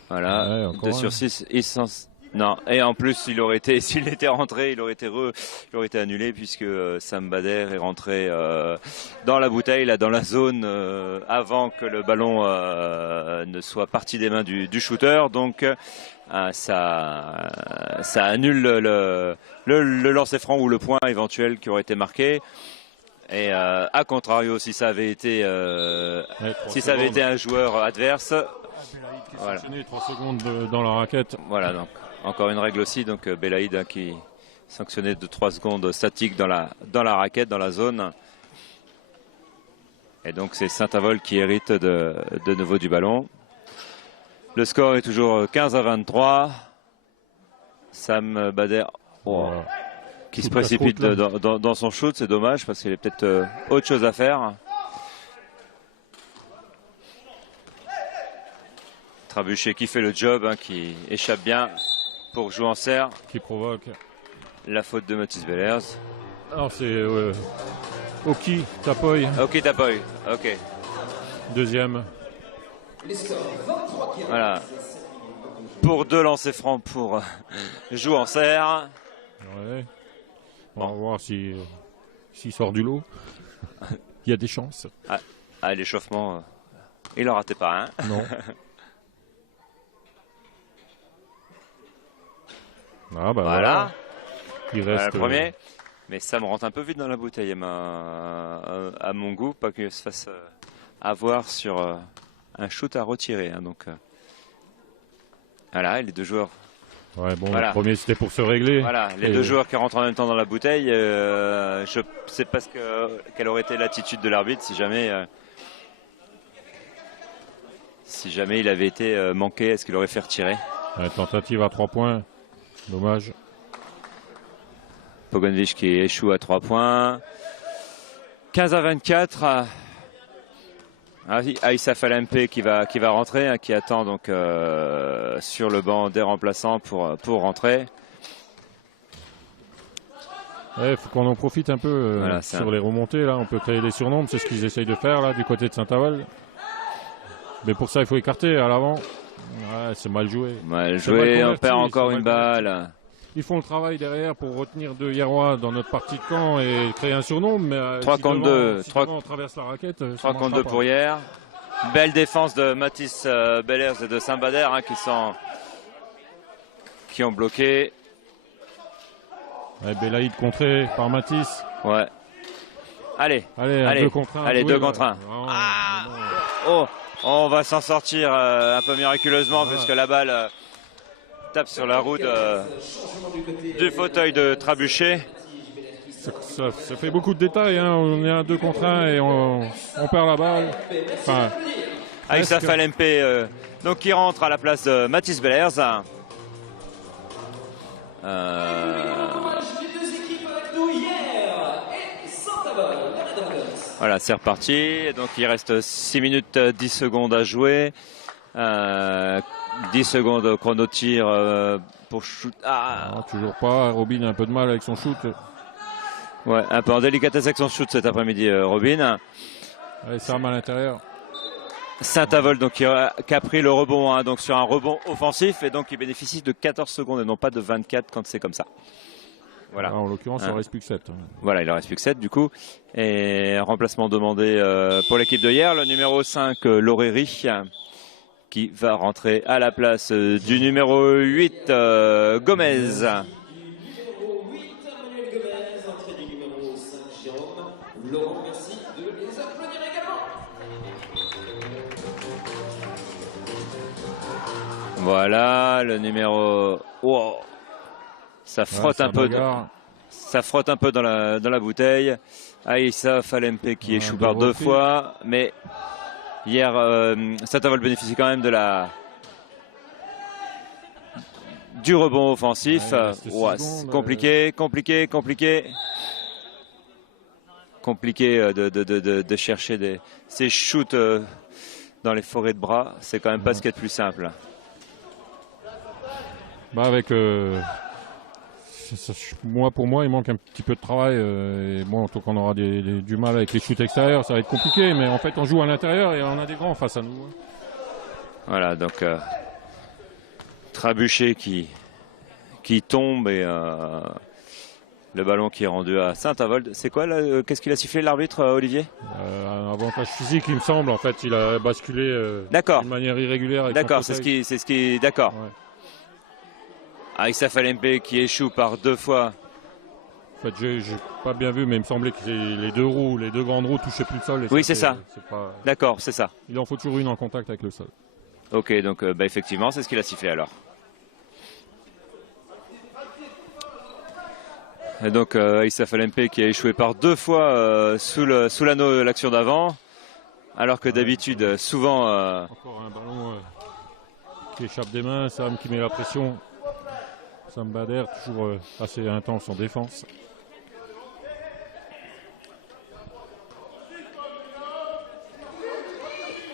Voilà, 2 sur 6. Non, et en plus, s'il était rentré, il aurait été annulé, puisque Sambader est rentré dans la bouteille, là, dans la zone, avant que le ballon ne soit parti des mains du shooter. Donc, ça annule le lancer franc ou le point éventuel qui aurait été marqué. Et à contrario, si ça avait été, un joueur adverse, voilà. 3 secondes dans la raquette. Voilà, donc encore une règle aussi. Donc Belaïd hein, qui sanctionné de 3 secondes statique dans la raquette, dans la zone. Et donc c'est Saint-Avold qui hérite de nouveau du ballon. Le score est toujours 15-23. Sam Bader qui se précipite dans son shoot, c'est dommage parce qu'il y a peut-être autre chose à faire. Trabuchet qui fait le job, hein, qui échappe bien pour jouer en serre. Qui provoque la faute de Mathis Bellers. Alors c'est Oki Tapoy. Oki Tapoy, ok. Deuxième. Voilà. Pour 2 lancers francs pour jouer en serre. Ouais. On va voir s'il sort du lot. Il y a des chances. Ah, l'échauffement, il n'en ratait pas, hein. Non. Ah bah voilà. Il reste le premier. Mais ça me rentre un peu vite dans la bouteille à mon goût, pas qu'il se fasse avoir sur un shoot à retirer. Hein, donc voilà, les 2 joueurs. Ouais, bon, le premier c'était pour se régler. Voilà, les 2 joueurs qui rentrent en même temps dans la bouteille. Je ne sais pas quelle aurait été l'attitude de l'arbitre si jamais il avait été manqué, est-ce qu'il aurait fait retirer? Tentative à 3 points. Dommage. Pogonovic qui échoue à 3 points. 15-24. Aïssa Falempe qui va rentrer, hein, qui attend donc sur le banc des remplaçants pour rentrer. Il faut qu'on en profite un peu sur les remontées. Là. On peut créer des surnombres, c'est ce qu'ils essayent de faire là, du côté de Saint-Avold. Mais pour ça, il faut écarter à l'avant. Ouais, c'est mal joué. Mal joué, on perd encore une balle. Ils font le travail derrière pour retenir 2 Hierrois dans notre partie de camp et créer un surnom. Mais 3 contre 2. Si on traverse la raquette, 3 contre 2 pour hier. Belle défense de Mathis Bellers et de Saint-Bader hein, qui ont bloqué. Ouais, Belaïd contré par Mathis. Ouais. Allez, 2 contre 1. Allez, 2 contre 1. Oh, on va s'en sortir un peu miraculeusement puisque la balle tape sur la roue du fauteuil de Trabuchet. Ça fait beaucoup de détails, hein. On est à 2 contre 1 et on perd la balle. Enfin, Aïssa Falempe donc qui rentre à la place de Mathis Bellers. Voilà, c'est reparti. Donc il reste 6 minutes 10 secondes à jouer. 10 secondes chrono tir pour shoot. Non, toujours pas. Robin a un peu de mal avec son shoot. Ouais, un peu en délicatesse avec son shoot cet après-midi, Robin. Allez, ça remet à l'intérieur. Saint-Avold donc qui a pris le rebond hein, donc sur un rebond offensif et donc il bénéficie de 14 secondes et non pas de 24 quand c'est comme ça. Voilà. En l'occurrence, il ne reste plus que 7. Voilà, il ne reste plus que 7 du coup. Et remplacement demandé pour l'équipe de hier, le numéro 5, Loreri, qui va rentrer à la place du numéro 8, Gomez. Numéro 8, Manuel Gomez, entrée du numéro 5, Jérôme. Laurent, merci de les applaudir également. Voilà, le numéro... Wow. Ça frotte un peu. Ça frotte un peu dans la bouteille. Aïssa Falempe qui échoue par 2 fois. Mais hier, Saint-Avold bénéficie quand même du rebond offensif. Ouais, c'est compliqué de chercher ces shoots dans les forêts de bras. C'est quand même pas ce qui est le plus simple. Pour moi, il manque un petit peu de travail. Et bon, tant qu'on aura du mal avec les shoots extérieurs, ça va être compliqué. Mais en fait, on joue à l'intérieur et on a des grands face à nous. Voilà, donc Trabuchet qui tombe et le ballon qui est rendu à Saint-Avold. C'est quoi là? Qu'est-ce qu'il a sifflé l'arbitre, Olivier? Un avantage physique, il me semble. En fait, il a basculé d'une manière irrégulière. D'accord, c'est ce qui. D'accord. Ouais. Aïssa Falempe qui échoue par 2 fois En fait, j'ai pas bien vu, mais il me semblait que les deux grandes roues touchaient plus le sol. Oui, c'est ça. Pas... D'accord, c'est ça. Il en faut toujours une en contact avec le sol. Ok, donc effectivement, c'est ce qu'il a sifflé alors. Et donc Issa Falempe qui a échoué par 2 fois sous l'anneau de l'action d'avant, alors que d'habitude, souvent... Encore un ballon qui échappe des mains, Sam qui met la pression. Sam Bader, toujours assez intense en défense.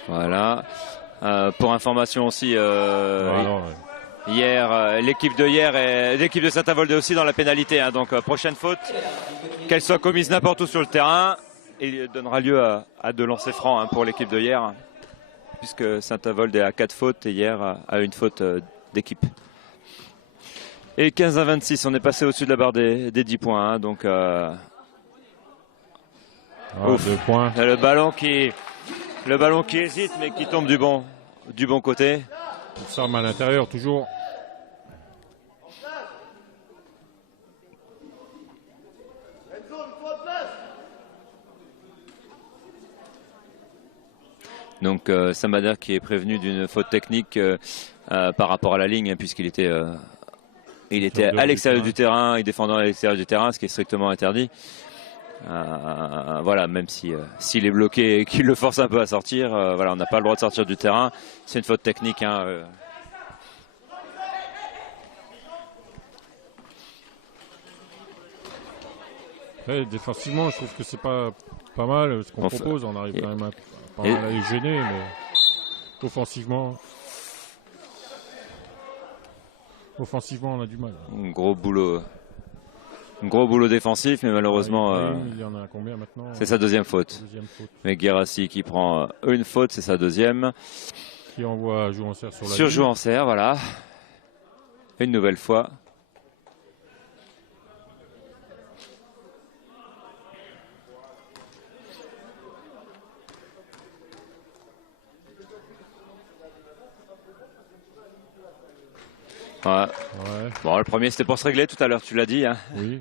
Voilà. Pour information aussi, hier, l'équipe de hier et l'équipe de Saint-Avold est aussi dans la pénalité. Hein, donc prochaine faute, qu'elle soit commise n'importe où sur le terrain, il donnera lieu à 2 lancers francs hein, pour l'équipe de hier, puisque Saint-Avold est à 4 fautes et hier à 1 faute d'équipe. Et 15 à 26, on est passé au-dessus de la barre des 10 points. Hein, donc 2 points. Le ballon qui hésite mais qui tombe du bon côté. Sam à l'intérieur toujours. Donc Sam Bader qui est prévenu d'une faute technique par rapport à la ligne hein, puisqu'il était à l'extérieur du terrain, il défendait à l'extérieur du terrain, ce qui est strictement interdit. Voilà, même s'il est bloqué et qu'il le force un peu à sortir, voilà, on n'a pas le droit de sortir du terrain. C'est une faute technique. Hein, Ouais, défensivement, je trouve que c'est pas mal ce qu'on propose. On arrive quand même à pas mal à les gêner, mais offensivement, on a du mal. Un gros boulot défensif, mais malheureusement, il y en a combien maintenant? C'est sa deuxième faute. Mais Guérassi qui prend une faute, c'est sa deuxième. Qui envoie Jouancer sur la sur ligne. Jouancer, voilà. Une nouvelle fois. Ouais. Bon, le premier c'était pour se régler tout à l'heure, tu l'as dit. Hein. Oui.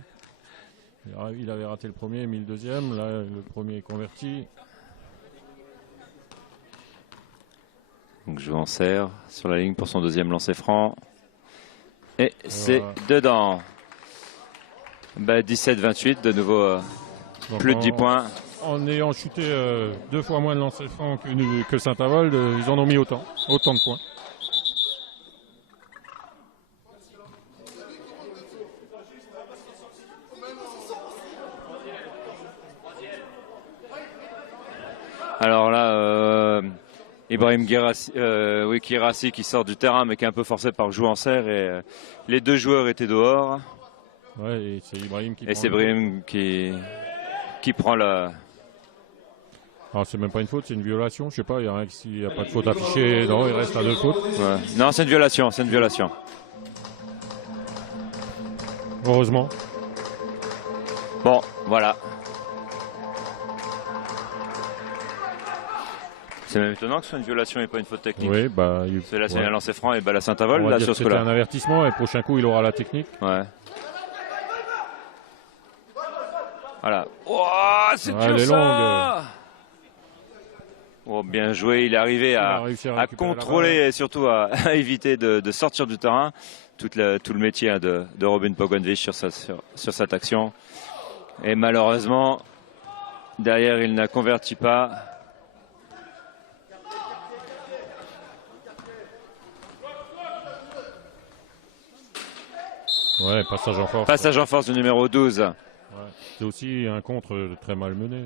Il avait raté le premier, mis le deuxième. Là, le premier est converti. Donc Jouancer sur la ligne pour son deuxième lancer franc. Et c'est dedans. 17-28, de nouveau plus de 10 points. En ayant chuté 2 fois moins de lancers francs que Saint-Avold, ils en ont mis autant de points. Alors là, Ibrahim Guérassi qui sort du terrain mais qui est un peu forcé par Jouancer et les 2 joueurs étaient dehors. Ouais, et c'est Ibrahim qui prend la... Ah, c'est même pas une faute, c'est une violation. Je sais pas, s'il n'y a pas de faute affichée, non, il reste à 2 fautes. Ouais. Non, c'est une violation, Heureusement. Bon, voilà. C'est même étonnant que ce soit une violation et pas une faute technique. Oui, c'est là, c'est un lancer franc et la Saint-Avold là sur ce coup-là. C'est un avertissement et le prochain coup, il aura la technique. Ouais. Voilà. Oh, c'est dur ça. Oh, bien joué, il est arrivé à contrôler et surtout à éviter de sortir du terrain. Tout le métier hein, de Robin Pogonvich sur cette action. Et malheureusement, derrière, il n'a converti pas. Ouais, passage en force. Passage en force du numéro 12. Ouais. C'est aussi un contre très mal mené.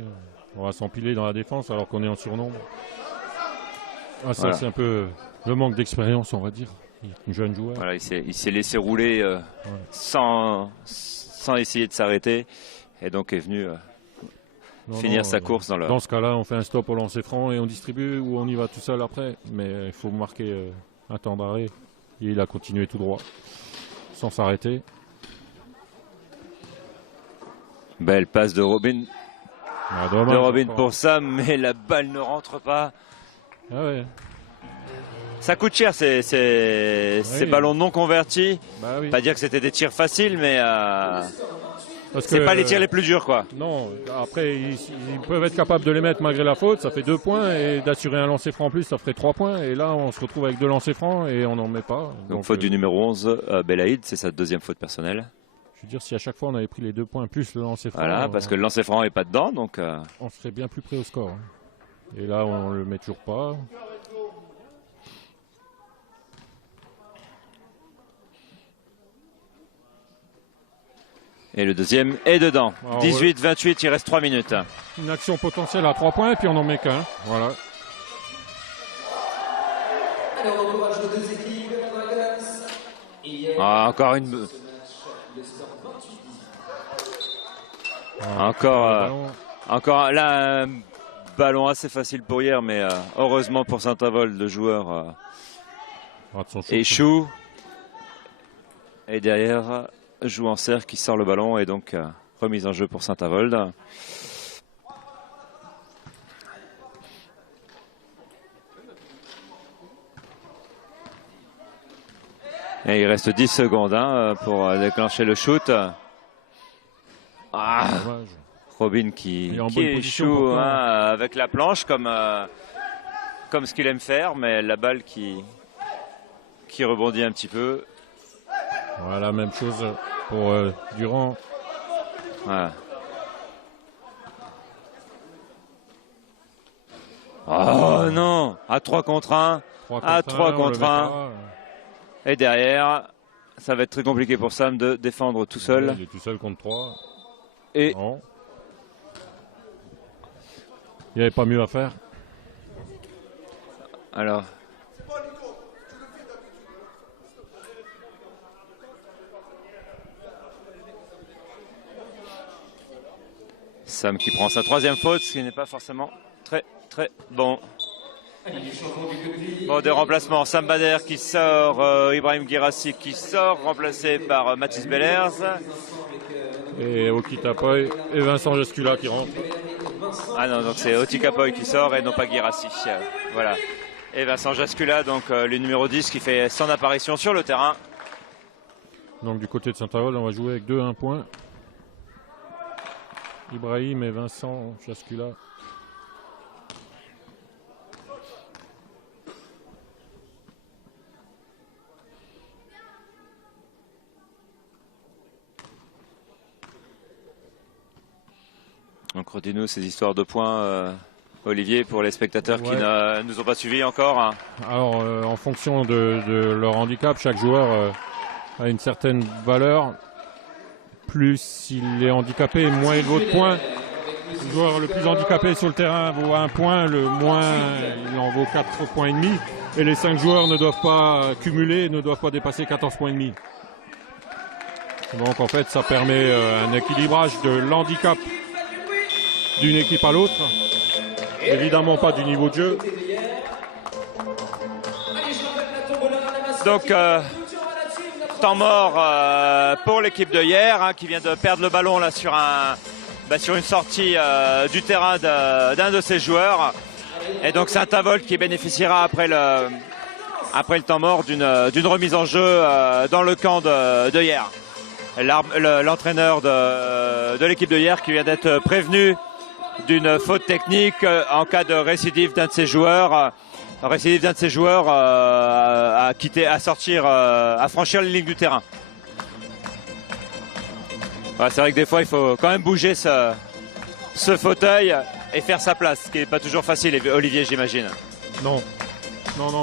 On va s'empiler dans la défense alors qu'on est en surnombre. Ah, ça, voilà. C'est un peu le manque d'expérience, on va dire. Un jeune joueur. Voilà, il s'est laissé rouler sans essayer de s'arrêter. Et donc est venu finir sa course dans le... Dans ce cas-là, on fait un stop au lancer franc et on distribue ou on y va tout seul après. Mais il faut marquer un temps d'arrêt. Et il a continué tout droit. Sans s'arrêter. Belle passe de Robin. Pour Sam, mais la balle ne rentre pas. Ah ouais. Ça coûte cher ces ballons non convertis. Bah oui. Pas dire que c'était des tirs faciles, mais C'est pas les tirs les plus durs, quoi. Non, après ils peuvent être capables de les mettre malgré la faute, ça fait 2 points, et d'assurer un lancer franc en plus, ça ferait 3 points, et là on se retrouve avec 2 lancers francs et on n'en met pas. Donc faute du numéro 11, Belaïd, c'est sa deuxième faute personnelle. Je veux dire, si à chaque fois on avait pris les 2 points plus le lancer franc, voilà, parce que le lancer franc est pas dedans, donc on serait bien plus près au score. Et là on le met toujours pas. Et le deuxième est dedans. 18-28, il reste 3 minutes. Une action potentielle à 3 points et puis on n'en met qu'un. Voilà. Alors, encourage les deux équipes, Dragons. Encore une. Encore là, un ballon assez facile pour hier, mais heureusement pour Saint-Avold, le joueur échoue. Et derrière, joue en cercle qui sort le ballon et donc remise en jeu pour Saint-Avold. Et il reste 10 secondes pour déclencher le shoot. Robin qui échoue avec la planche comme ce qu'il aime faire, mais la balle qui rebondit un petit peu. Voilà, même chose pour Durand. Voilà. Oh non, à 3 contre 1. À 3 contre 1. Et derrière, ça va être très compliqué pour Sam de défendre tout seul. Il est tout seul contre 3. Et non. Il n'y avait pas mieux à faire. Alors. Sam qui prend sa 3e faute, ce qui n'est pas forcément très bon. Bon, des remplacements. Sam Bader qui sort, Ibrahim Guirassi qui sort, remplacé par Mathis Bellers. Et Okitapoy et Vincent Jascula qui rentrent. Ah non, donc c'est Okitapoy qui sort et non pas Guirassi. Voilà. Et Vincent Jascula, donc le numéro 10 qui fait son apparition sur le terrain. Donc du côté de Saint-Avold, on va jouer avec 2-1 points. Ibrahim et Vincent Jascula. Donc redis-nous ces histoires de points, Olivier, pour les spectateurs qui ne nous ont pas suivis encore. Alors en fonction de leur handicap, chaque joueur a une certaine valeur. Plus il est handicapé, moins il vaut de points. Le joueur le plus handicapé sur le terrain vaut 1 point, le moins il en vaut 4 points et demi. Et les 5 joueurs ne doivent pas cumuler, ne doivent pas dépasser 14 points et demi. Donc en fait ça permet un équilibrage de l'handicap d'une équipe à l'autre. Évidemment pas du niveau de jeu. Donc temps mort pour l'équipe de hier qui vient de perdre le ballon là sur une sortie du terrain d'un de ses joueurs. Et donc Saint-Avold qui bénéficiera après le temps mort d'une remise en jeu dans le camp de hier. L'entraîneur de l'équipe de hier qui vient d'être prévenu d'une faute technique en cas de récidive d'un de ses joueurs. À franchir les lignes du terrain. Ouais, c'est vrai que des fois il faut quand même bouger ce fauteuil et faire sa place, ce qui n'est pas toujours facile, Olivier, j'imagine. Non,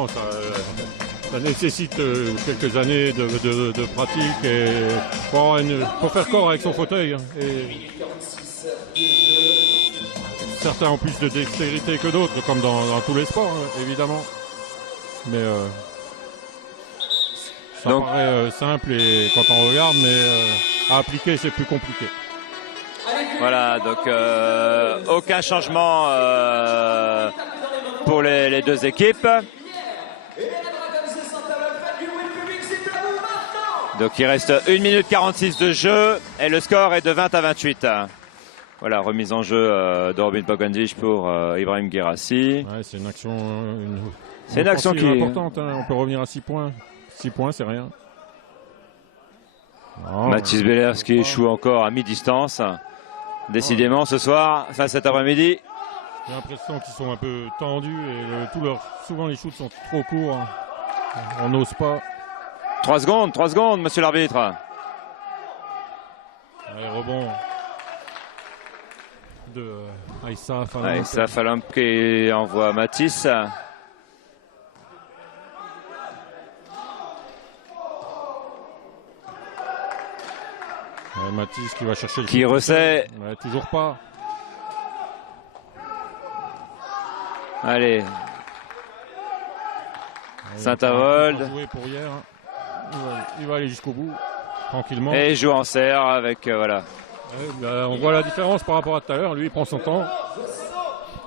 ça nécessite quelques années de pratique et pour faire corps avec son fauteuil. Et certains ont plus de dextérité que d'autres, comme dans tous les sports, évidemment. Mais ça paraît simple et quand on regarde, mais à appliquer, c'est plus compliqué. Voilà, donc aucun changement pour les deux équipes. Donc il reste 1 minute 46 de jeu et le score est de 20-28. Voilà, remise en jeu de Robin Bogandich pour Ibrahim Guirassi. Ouais, c'est une action, une action qui est importante. On peut revenir à 6 points. 6 points, c'est rien. Mathis Bellers qui échoue encore à mi-distance. Décidément, ce soir, enfin cet après-midi. J'ai l'impression qu'ils sont un peu tendus et souvent les shoots sont trop courts. On n'ose pas. 3 secondes, monsieur l'arbitre. Allez, rebond de Aïssa Falamp. Aïssa Falamp qui envoie Mathis. Mathis qui va chercher le qui reçait. Toujours pas. Allez. Saint-Avold. Il va aller jusqu'au bout, tranquillement. Et il joue en serre avec, voilà. On voit la différence par rapport à tout à l'heure. Lui, il prend son temps.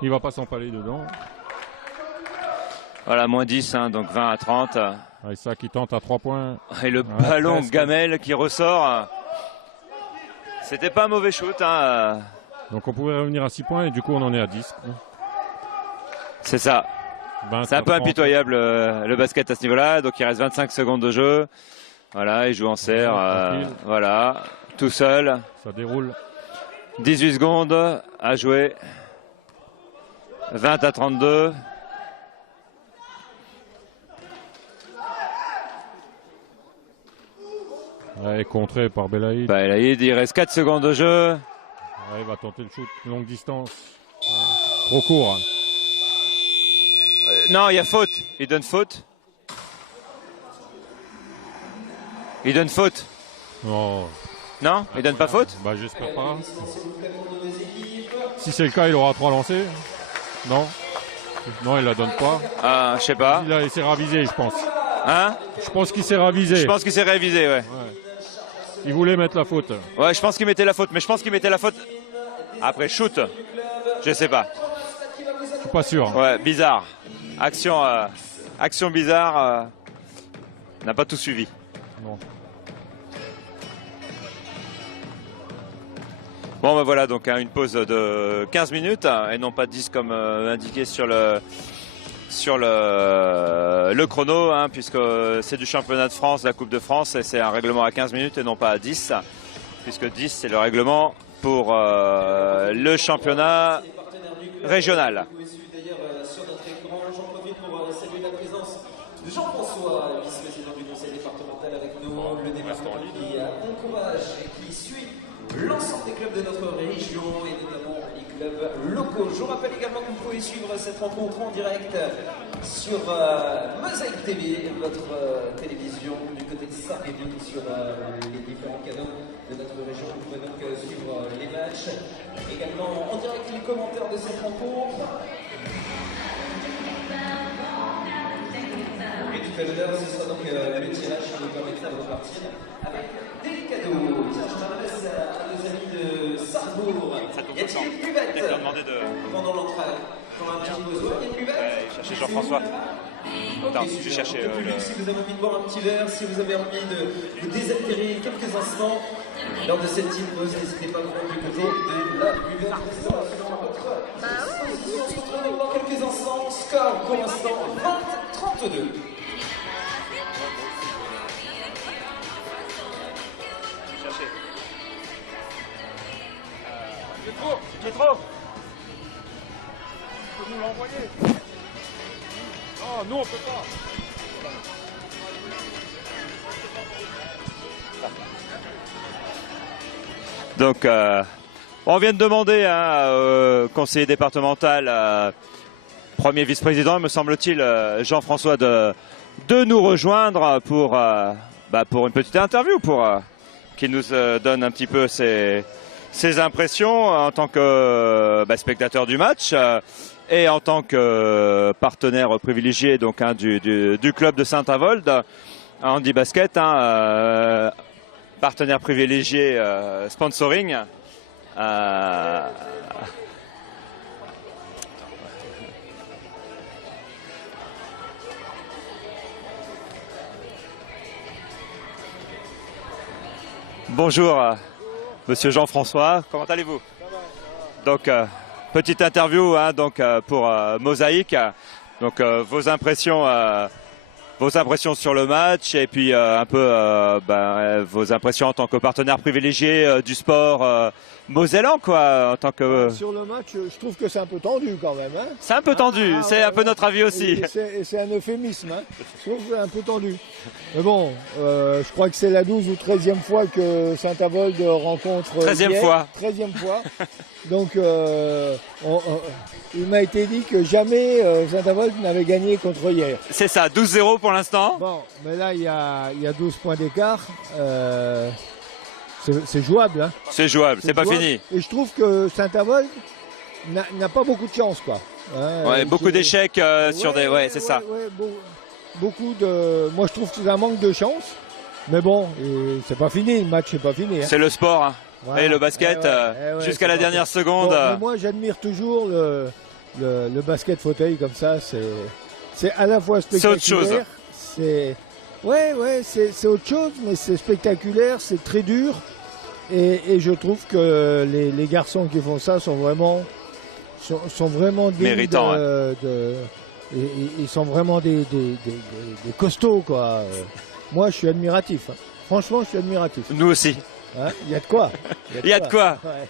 Il va pas s'empaler dedans. Voilà, moins 10, hein, donc 20 à 30. Aïssa qui tente à 3 points. Et le ballon presque. Gamel qui ressort. C'était pas un mauvais shoot. Hein. Donc on pouvait revenir à 6 points et du coup on en est à 10. C'est ça. C'est un peu impitoyable le basket à ce niveau-là. Donc il reste 25 secondes de jeu. Voilà, il joue en serre. Voilà, tout seul. Ça déroule. 18 secondes à jouer. 20 à 32. Ouais, contré par Belaïd. Belaïd, il reste 4 secondes de jeu. Ouais, il va tenter le shoot longue distance. Trop court. Non, il y a faute. Il donne faute. Il donne faute. Non. Non, il donne pas faute. Bah j'espère pas. Si c'est le cas, il aura 3 lancés. Non. Non, il la donne pas. Ah, je sais pas. Il s'est ravisé, je pense. Hein? Je pense qu'il s'est ravisé. Je pense qu'il s'est révisé, ouais. Il voulait mettre la faute. Ouais, je pense qu'il mettait la faute, mais je pense qu'il mettait la faute après shoot. Je sais pas. Je suis pas sûr. Ouais, bizarre. Action bizarre. N'a pas tout suivi. Non. Bon, ben voilà, donc une pause de 15 minutes et non pas 10 comme indiqué sur le chrono, hein, puisque c'est du championnat de France, la Coupe de France, et c'est un règlement à 15 minutes et non pas à 10, puisque 10 c'est le règlement pour le championnat régional. Jean-François, vice-président du conseil départemental avec nous, le département qui encourage et qui suit l'ensemble des clubs de notre région et notamment les clubs locaux. Je vous rappelle également que vous pouvez suivre cette rencontre en direct sur Mosaïque TV, votre télévision du côté de Sarreguemines, sur les différents canaux de notre région. Vous pouvez donc suivre les matchs, également en direct les commentaires de cette rencontre. Et tout à l'heure, ce sera donc le tirage qui nous permettra de repartir avec des cadeaux. Tiens, je m'adresse à nos amis de Sarrebourg. Y a-t-il une buvette pendant l'entrée? Quand un petit besoin, il y a une buvette? Cherchez Jean-François. Attends, je vais chercher. Si vous avez envie de boire un petit verre, si vous avez envie de vous désaltérer quelques instants lors de cette petite pause, n'hésitez pas à vous rendre du côté de la buvette. On se retrouve dans quelques instants. Score pour l'instant 20-32. C'est trop. Tu peux nous l'envoyer? Non, nous on peut pas. Donc, on vient de demander au conseiller départemental, premier vice-président, me semble-t-il, Jean-François, de nous rejoindre pour une petite interview, pour qu'il nous donne un petit peu ses impressions en tant que spectateur du match et en tant que partenaire privilégié donc, du club de Saint-Avold, Handi Basket, partenaire privilégié sponsoring. Bonjour, monsieur Jean-François, comment allez-vous? Donc, petite interview donc, pour Mosaïque. Donc, vos impressions vos impressions sur le match et puis un peu vos impressions en tant que partenaire privilégié du sport mosellan, quoi, en tant que... Sur le match, je trouve que c'est un peu tendu quand même. Hein, c'est un peu tendu, c'est ouais, un peu notre avis aussi. Et c'est un euphémisme. Hein. Je trouve que c'est un peu tendu. Mais bon, je crois que c'est la 12 ou 13e fois que Saint-Avold rencontre 13e fois. 13e fois. Donc, il m'a été dit que jamais Saint-Avold n'avait gagné contre hier. C'est ça, 12-0 pour l'instant. Bon, mais là, il y a 12 points d'écart. C'est jouable. Hein. C'est jouable, c'est pas jouable. fini. Et je trouve que Saint-Avold n'a pas beaucoup de chance, quoi. Hein, Ouais, beaucoup d'échecs sur des... Ouais, c'est ça. Beaucoup de... Moi, je trouve que c'est un manque de chance. Mais bon, c'est pas fini, le match n'est pas fini. Hein. C'est le sport, hein. Voilà. Et le basket, jusqu'à la dernière seconde. Bon, mais moi, j'admire toujours le basket fauteuil comme ça. C'est à la fois spectaculaire. C'est autre chose. C'est autre chose, mais c'est spectaculaire, c'est très dur. Et je trouve que les garçons qui font ça sont vraiment méritants. Ils sont vraiment des costauds, quoi. Moi, je suis admiratif. Hein. Franchement, je suis admiratif. Nous aussi. Il y a de quoi. Il y a de quoi. Ouais.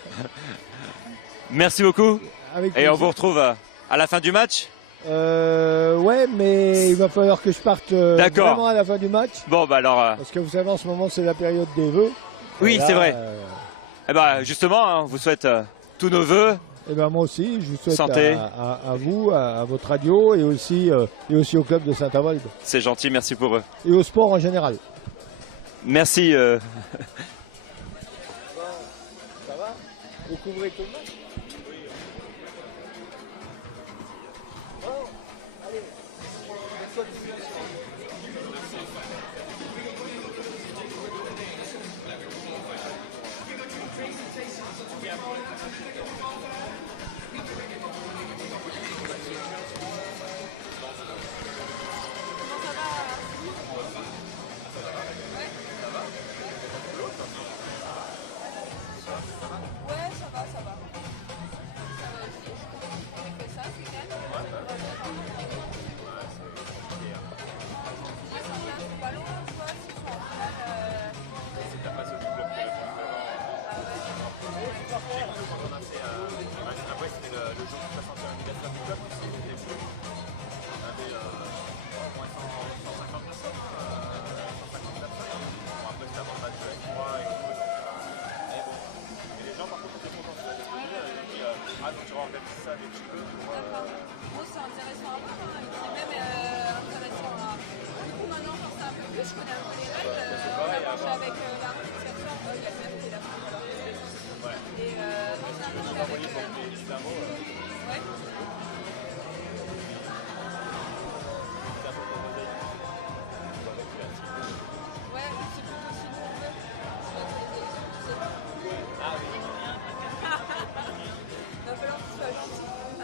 Merci beaucoup. Avec Et plaisir. on vous retrouve à la fin du match. Ouais, mais il va falloir que je parte vraiment à la fin du match. Bon, bah alors... Parce que vous savez, en ce moment, c'est la période des vœux. Oui, là, c'est vrai. Eh ben, justement, hein, on vous souhaite tous nos vœux. Et ben moi aussi, je vous souhaite Santé. à vous, à votre radio et aussi au club de Saint-Avold. C'est gentil, merci pour eux. Et au sport en général. Merci. Ça va? Vous couvrez tout le monde?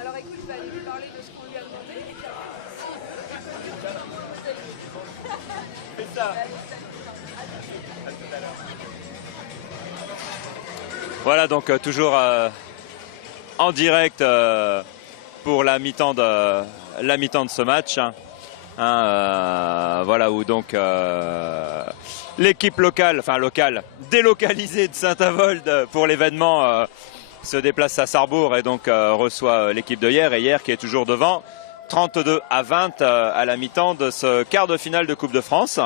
Alors écoute, je vais aller lui parler de ce qu'on lui a demandé. C'est ça. Voilà, donc toujours en direct pour la mi-temps de ce match. Voilà où donc l'équipe locale, délocalisée de Saint-Avold pour l'événement se déplace à Sarrebourg et donc reçoit l'équipe de hier. Et hier qui est toujours devant, 32-20 à la mi-temps de ce quart de finale de Coupe de France.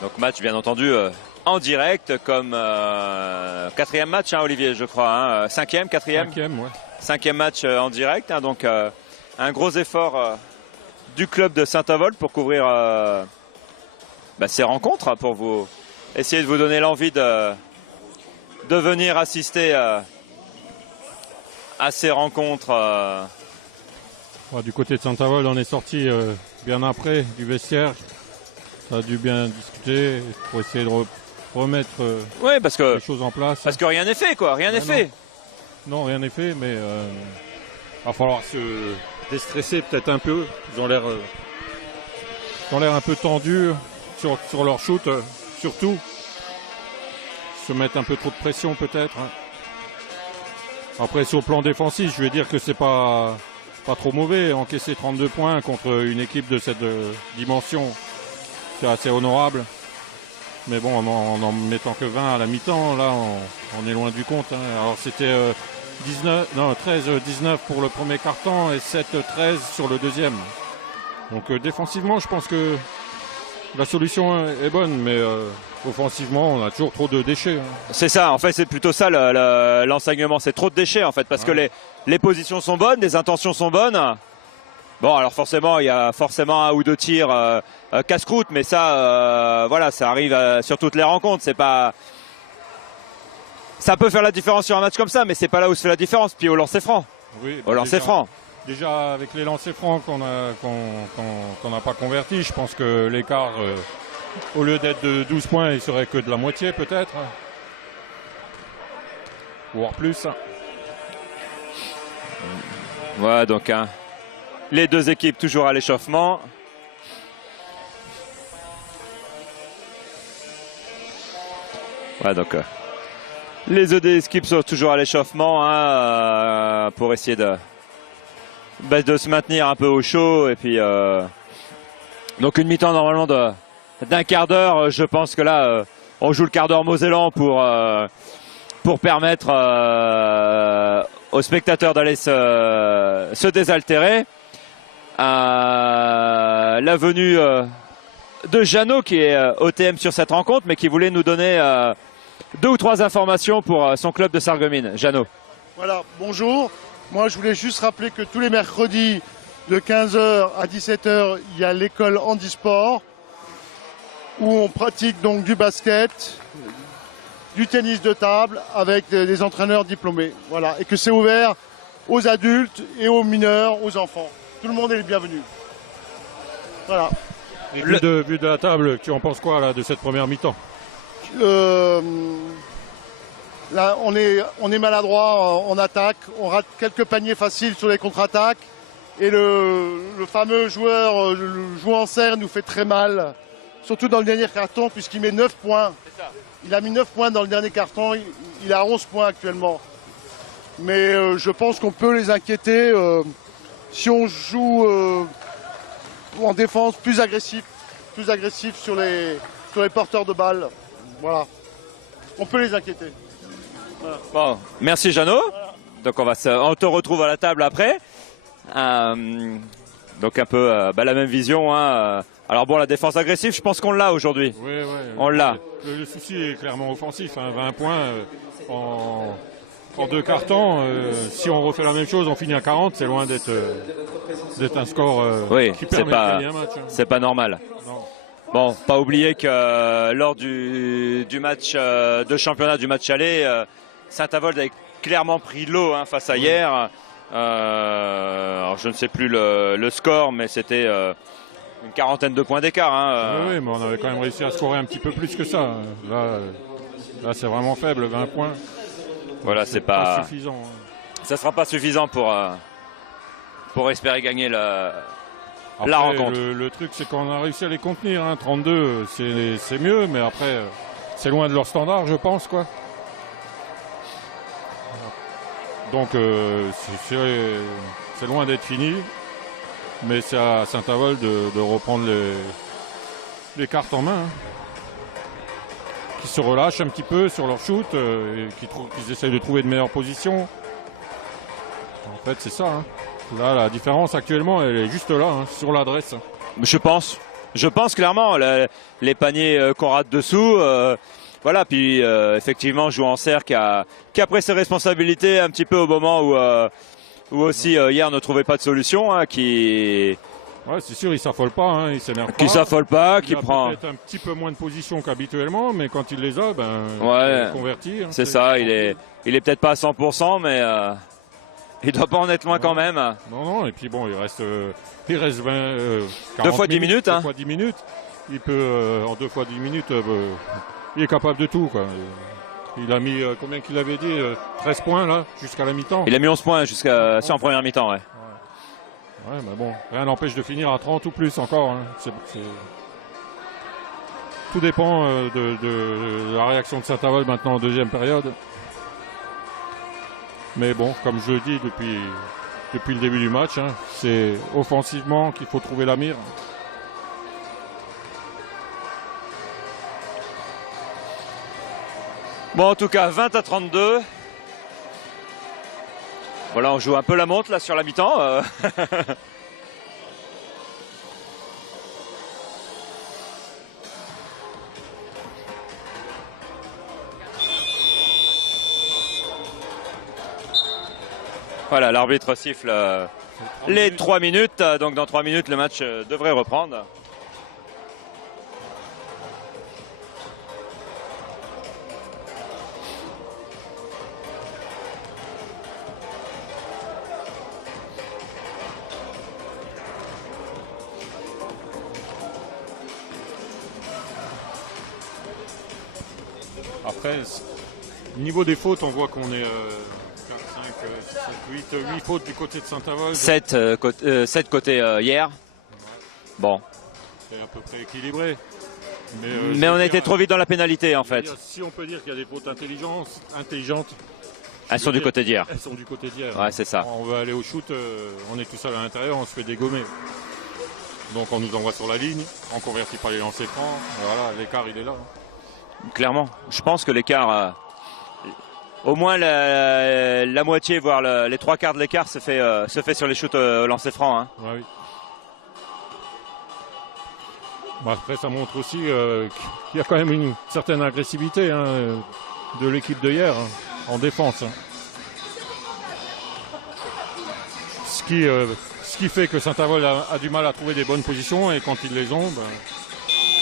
Donc match bien entendu en direct comme quatrième match, hein, Olivier, je crois. Hein, cinquième, quatrième. Cinquième match en direct. Hein, donc un gros effort du club de Saint-Avold pour couvrir ces rencontres, pour vous essayer de vous donner l'envie de venir assister à ces rencontres. Du côté de Saint-Avold, on est sorti bien après du vestiaire. Ça a dû bien discuter pour essayer de remettre les choses en place. Parce que rien n'est fait, quoi. Rien n'est fait. Non, rien n'est fait, mais va falloir se déstresser peut-être un peu. Ils ont l'air un peu tendus sur leur shoot, surtout. Se mettre un peu trop de pression peut-être. Après, sur le plan défensif, je vais dire que c'est pas pas trop mauvais. Encaisser 32 points contre une équipe de cette dimension, c'est assez honorable. Mais bon, en n'en mettant que 20 à la mi-temps, là, on est loin du compte. Hein. Alors c'était 13-19 pour le premier quart-temps et 7-13 sur le deuxième. Donc défensivement, je pense que la solution est bonne, mais offensivement, on a toujours trop de déchets. Hein. C'est ça, en fait, c'est plutôt ça l'enseignement. C'est trop de déchets, en fait, parce que les positions sont bonnes, les intentions sont bonnes. Bon, alors forcément, il y a forcément un ou deux tirs casse-croûte, mais ça, voilà, ça arrive sur toutes les rencontres. C'est pas, ça peut faire la différence sur un match comme ça, mais c'est pas là où se fait la différence. Puis au lancer franc, Oui, au lancer franc. Déjà, avec les lancers francs qu'on n'a pas convertis, je pense que l'écart, au lieu d'être de 12 points, il serait que de la moitié peut-être. Voire plus. Voilà, donc les deux équipes toujours à l'échauffement. Voilà, donc les deux équipes sont toujours à l'échauffement hein, pour essayer de se maintenir un peu au chaud. Et puis donc une mi-temps normalement d'un quart d'heure. Je pense que là on joue le quart d'heure mosellan pour permettre aux spectateurs d'aller se désaltérer. La venue de Jeannot qui est OTM sur cette rencontre mais qui voulait nous donner 2 ou 3 informations pour son club de Sarreguemines. Jeannot. Voilà, bonjour. Moi je voulais juste rappeler que tous les mercredis de 15h à 17h il y a l'école handisport où on pratique donc du basket, du tennis de table avec des entraîneurs diplômés. Voilà, et que c'est ouvert aux adultes et aux mineurs, aux enfants. Tout le monde est le bienvenu. Voilà. Et vu de la table, tu en penses quoi là, de cette première mi-temps? Là, on est maladroit en attaque. On rate quelques paniers faciles sur les contre-attaques. Et le fameux joueur, le joueur en serre, nous fait très mal. Surtout dans le dernier carton, puisqu'il met 9 points. Il a mis 9 points dans le dernier carton. Il a 11 points actuellement. Mais je pense qu'on peut les inquiéter. Si on joue en défense plus agressif sur les porteurs de balles, voilà, on peut les inquiéter. Voilà. Bon, merci Jeannot. Voilà. Donc on te retrouve à la table après. Donc un peu la même vision. Hein. Alors bon, la défense agressive, je pense qu'on l'a aujourd'hui. Oui, on l'a. Le souci est clairement offensif. Hein. 20 points en 2 quarts-temps, si on refait la même chose, on finit à 40, c'est loin d'être un score qui permet de gagner un match. Hein. C'est pas normal. Non. Bon, pas oublier que lors du match de championnat, du match aller, Saint-Avold avait clairement pris l'eau hein, face à hier. Alors je ne sais plus le score, mais c'était une quarantaine de points d'écart. Hein. Oui, mais on avait quand même réussi à scorer un petit peu plus que ça. Là c'est vraiment faible, 20 points. Voilà, c'est pas suffisant. Hein. Ça sera pas suffisant pour espérer gagner la rencontre. Le truc, c'est qu'on a réussi à les contenir. Hein. 32, c'est mieux, mais après, c'est loin de leur standard, je pense, quoi. Donc, c'est loin d'être fini. Mais c'est à Saint-Avold de reprendre les cartes en main. Hein. Qui se relâchent un petit peu sur leur shoot, et qu'ils essayent de trouver de meilleures positions. En fait, c'est ça. Hein. Là, la différence actuellement, elle est juste là, hein, sur l'adresse. Je pense clairement, les paniers qu'on rate dessous, voilà. Puis effectivement, jouer en serre qui a pris ses responsabilités un petit peu au moment où aussi hier ne trouvait pas de solution, hein, Ouais, c'est sûr, il s'affole pas, hein, il s'énerve pas. Qui s'affole pas, qui prend peut-être un petit peu moins de positions qu'habituellement, mais quand il les a, ouais, il convertit. Hein, c'est ça, il est peut-être pas à 100%, mais il doit pas en être loin quand même. Non, et puis bon, il reste 20, 40 2 fois 10 minutes. Hein. 2 fois 10 minutes. Il peut, en 2 fois 10 minutes, il est capable de tout, quoi. Il a mis, combien qu'il avait dit, 13 points, là, jusqu'à la mi-temps. Il a mis 11 points sur en première mi-temps, ouais. Ouais, mais bon, rien n'empêche de finir à 30 ou plus encore. Hein. Tout dépend de la réaction de Saint-Avold maintenant en deuxième période. Mais bon, comme je le dis depuis depuis le début du match. Hein. C'est offensivement qu'il faut trouver la mire. Bon, en tout cas, 20-32. Voilà, on joue un peu la montre là sur la mi-temps. Voilà, l'arbitre siffle les 3 minutes. Donc dans 3 minutes, le match devrait reprendre. Après, au niveau des fautes, on voit qu'on est 4, 5, 7, 8 fautes du côté de Saint-Avold. 7 côté hier. Bon. C'est à peu près équilibré. Mais on a été trop vite dans la pénalité en fait. Si on peut dire qu'il y a des fautes intelligentes, elles sont du côté d'hier. Elles sont du côté d'hier. Ouais, c'est ça. On veut aller au shoot, on est tout seul à l'intérieur, on se fait dégommer. Donc on nous envoie sur la ligne, on convertit par les lancers francs. Voilà, l'écart il est là. Clairement, je pense que l'écart, au moins la moitié, voire les 3/4 de l'écart se fait sur les shoots au lancer franc. Hein. Ouais, oui. Bon, après, ça montre aussi qu'il y a quand même une certaine agressivité hein, de l'équipe de hier hein, en défense. Hein. Ce qui fait que Saint-Avold a du mal à trouver des bonnes positions et quand ils les ont,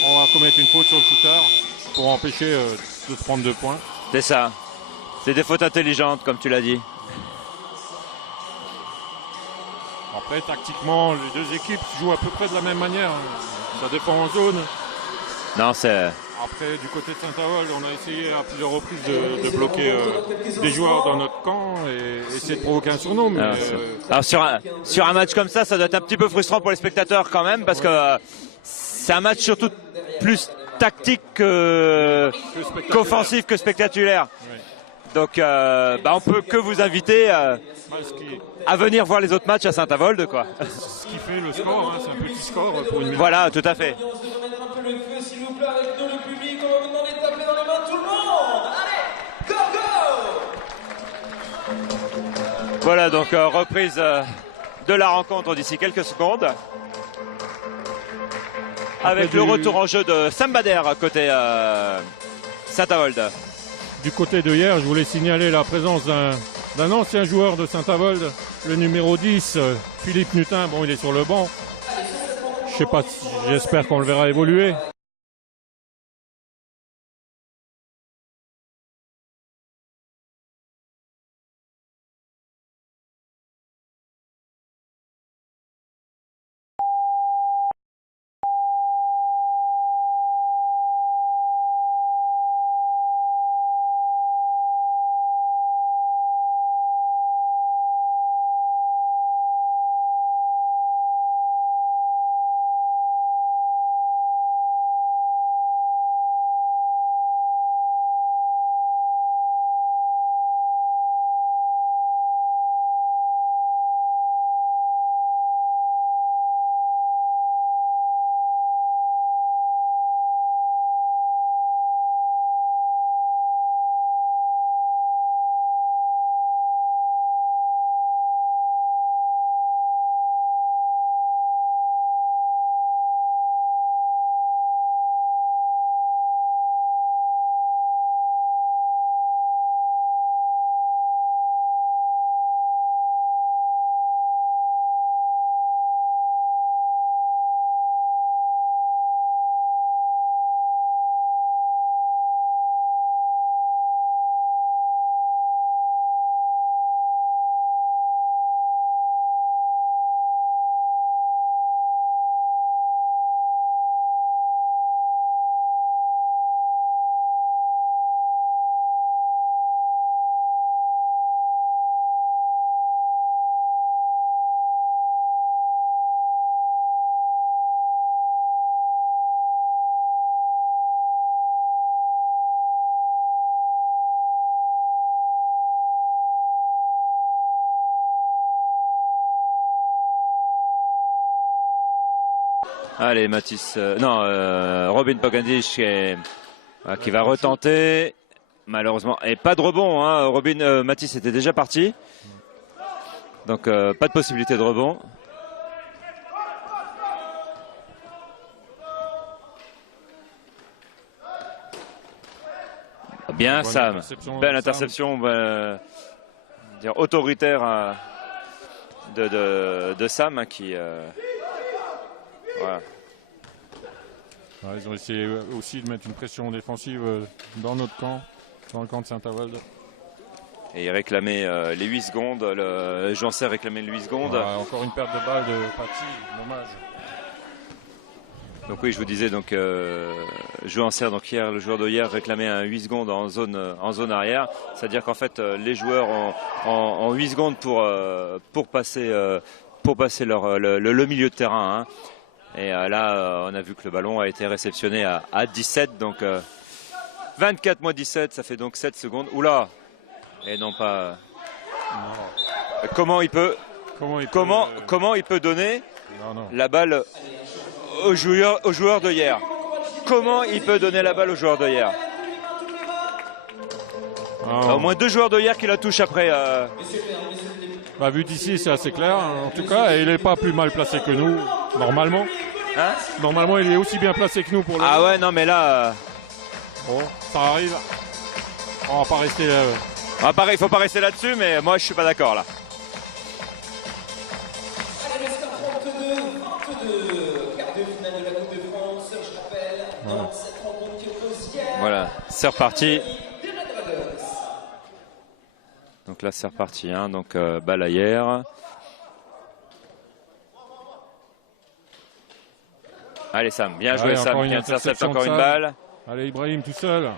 on va commettre une faute sur le shooter pour empêcher de se prendre 2 points. C'est ça. C'est des fautes intelligentes, comme tu l'as dit. Après, tactiquement, les deux équipes jouent à peu près de la même manière. Ça dépend en zone. Non, c'est... Après, du côté de Saint-Avold, on a essayé à plusieurs reprises de bloquer des joueurs dans notre camp et essayer de provoquer un surnom. Mais alors sur un match comme ça doit être un petit peu frustrant pour les spectateurs quand même, parce que c'est un match surtout plus tactique qu'offensif, que spectaculaire. Oui. Donc on peut que vous inviter à venir voir les autres matchs à Saint-Avold, quoi. Ce qui fait le score, hein, c'est un petit score pour une minute. Voilà, tout à fait. L'ambiance de remettre un peu le feu, s'il vous plaît, avec nous, le public. On va vous demander de taper dans les mains, tout le monde. Allez, go, go! Voilà, donc reprise de la rencontre d'ici quelques secondes. Avec le retour en jeu de Sambader côté Saint-Avold. Du côté de hier, je voulais signaler la présence d'un ancien joueur de Saint-Avold, le numéro 10, Philippe Nutin. Bon, il est sur le banc. Je sais pas, j'espère qu'on le verra évoluer. Allez, Mathis. Non, Robin Pogandic qui va retenter. Malheureusement. Et pas de rebond. Hein. Mathis était déjà parti. Donc, pas de possibilité de rebond. Bien, Bonne Sam. interception Belle de Sam. interception. Dire autoritaire de Sam, hein, qui. Voilà. Ouais, ils ont essayé aussi de mettre une pression défensive dans notre camp, dans le camp de Saint-Avold. Et il réclamait les 8 secondes. Jouancer réclamait les 8 secondes. Ouais, encore une perte de balle de Paty, dommage. Donc oui, je vous disais, donc Jouancer, donc hier, le joueur de hier réclamait un 8 secondes en zone arrière. C'est-à-dire qu'en fait, les joueurs ont 8 secondes pour passer le milieu de terrain. Hein. Et là, on a vu que le ballon a été réceptionné à 17. Donc 24 moins 17, ça fait donc 7 secondes. Oula! Et non pas. Non. Comment il peut donner Non. la balle au joueur de hier? Comment il peut donner la balle au joueur de hier? Au moins 2 joueurs de hier qui la touchent après. Bah, vu d'ici, c'est assez clair. En tout cas, et il n'est pas plus mal placé que nous, normalement. Hein? Normalement, il est aussi bien placé que nous pour le. Ah ouais, non, mais là. Bon, ça arrive. On va pas rester. Il faut pas rester là-dessus, mais moi je suis pas d'accord là. Allez, le score 32-22, quart de finale de la Coupe de France, je rappelle, dans cette rencontre qui oppose hier. Voilà, c'est reparti. Donc là c'est reparti, hein. Donc balle à hier. Allez Sam, bien joué. Allez, Sam qui intercepte encore une balle. Allez, Ibrahim tout seul.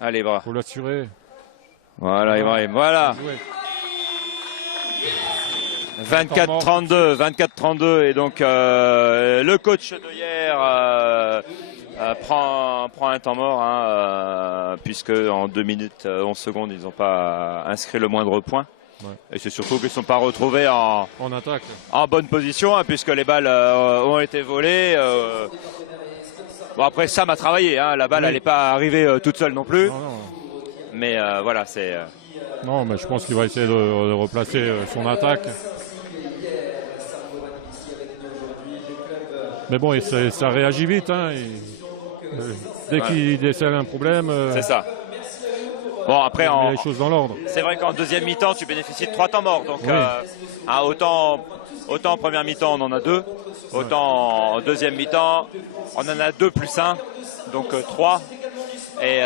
Allez, bras. Faut l'assurer. Voilà, Ibrahim, voilà. 24-32 et donc le coach de hier prend un temps mort, hein, puisque en 2 minutes 11 secondes ils n'ont pas inscrit le moindre point. Ouais. Et c'est surtout qu'ils ne sont pas retrouvés en attaque, en bonne position, hein, puisque les balles ont été volées. Bon, après Sam a travaillé, hein, la balle oui. elle n'est pas arrivée toute seule non plus. Non. Mais voilà, c'est. Non, mais je pense qu'il va essayer de replacer son attaque. Mais bon, ça réagit vite. Hein, dès qu'il décèle un problème. C'est ça. Bon, après, on met les choses dans l'ordre. C'est vrai qu'en deuxième mi-temps, tu bénéficies de 3 temps morts. Donc, oui. Autant en première mi-temps, on en a 2. Autant en deuxième mi-temps, on en a 2 plus 1. Donc 3. Et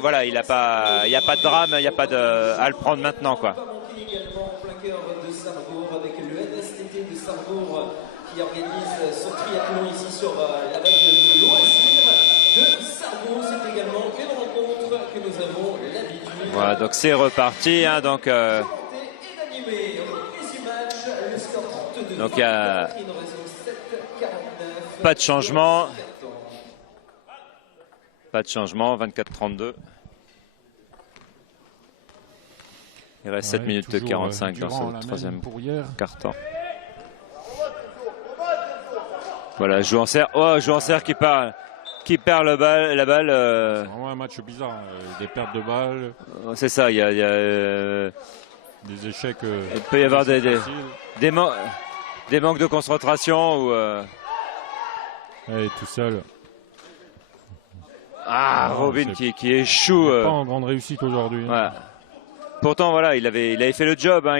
voilà, il n'y a pas de drame, il n'y a pas à le prendre maintenant, quoi. Également en plein cœur de Sarrebourg avec le NSTT de Sarrebourg qui organise son triathlon ici sur la base de loisirs de Sarrebourg. C'est également une rencontre que nous avons l'habitude. Voilà, donc c'est reparti, hein, donc. Donc il y a pas de changement. Pas de changement, 24-32. Il reste 7 minutes 45 dans ce troisième quart-temps. Voilà, Jouancer. Oh, Jouancer qui perd la balle. C'est vraiment un match bizarre. Des pertes de balles. C'est ça, il y a des échecs. Il peut y avoir des manques de concentration. Ou, ouais, tout seul. Robin qui échoue. Pas en grande réussite aujourd'hui. Ouais. Pourtant, voilà, il avait fait le job. Hein,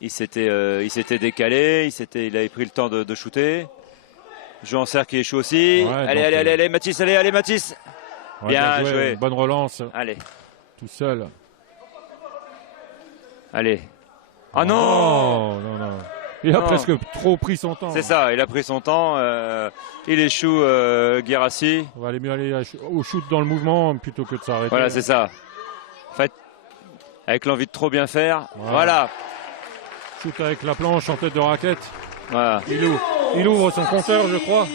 il s'était décalé. Il avait pris le temps de shooter. Jouancer qui échoue aussi. Ouais, allez, Mathis, allez, Mathis. Ouais, bien joué. Bonne relance. Allez. Tout seul. Allez. Ah non. Non. Il a presque trop pris son temps. C'est ça, il a pris son temps. Il échoue Guirassi. On va aller mieux aller au shoot dans le mouvement plutôt que de s'arrêter. Voilà, c'est ça. En fait, avec l'envie de trop bien faire. Voilà. Shoot avec la planche en tête de raquette. Voilà. Il ouvre son compteur, je crois.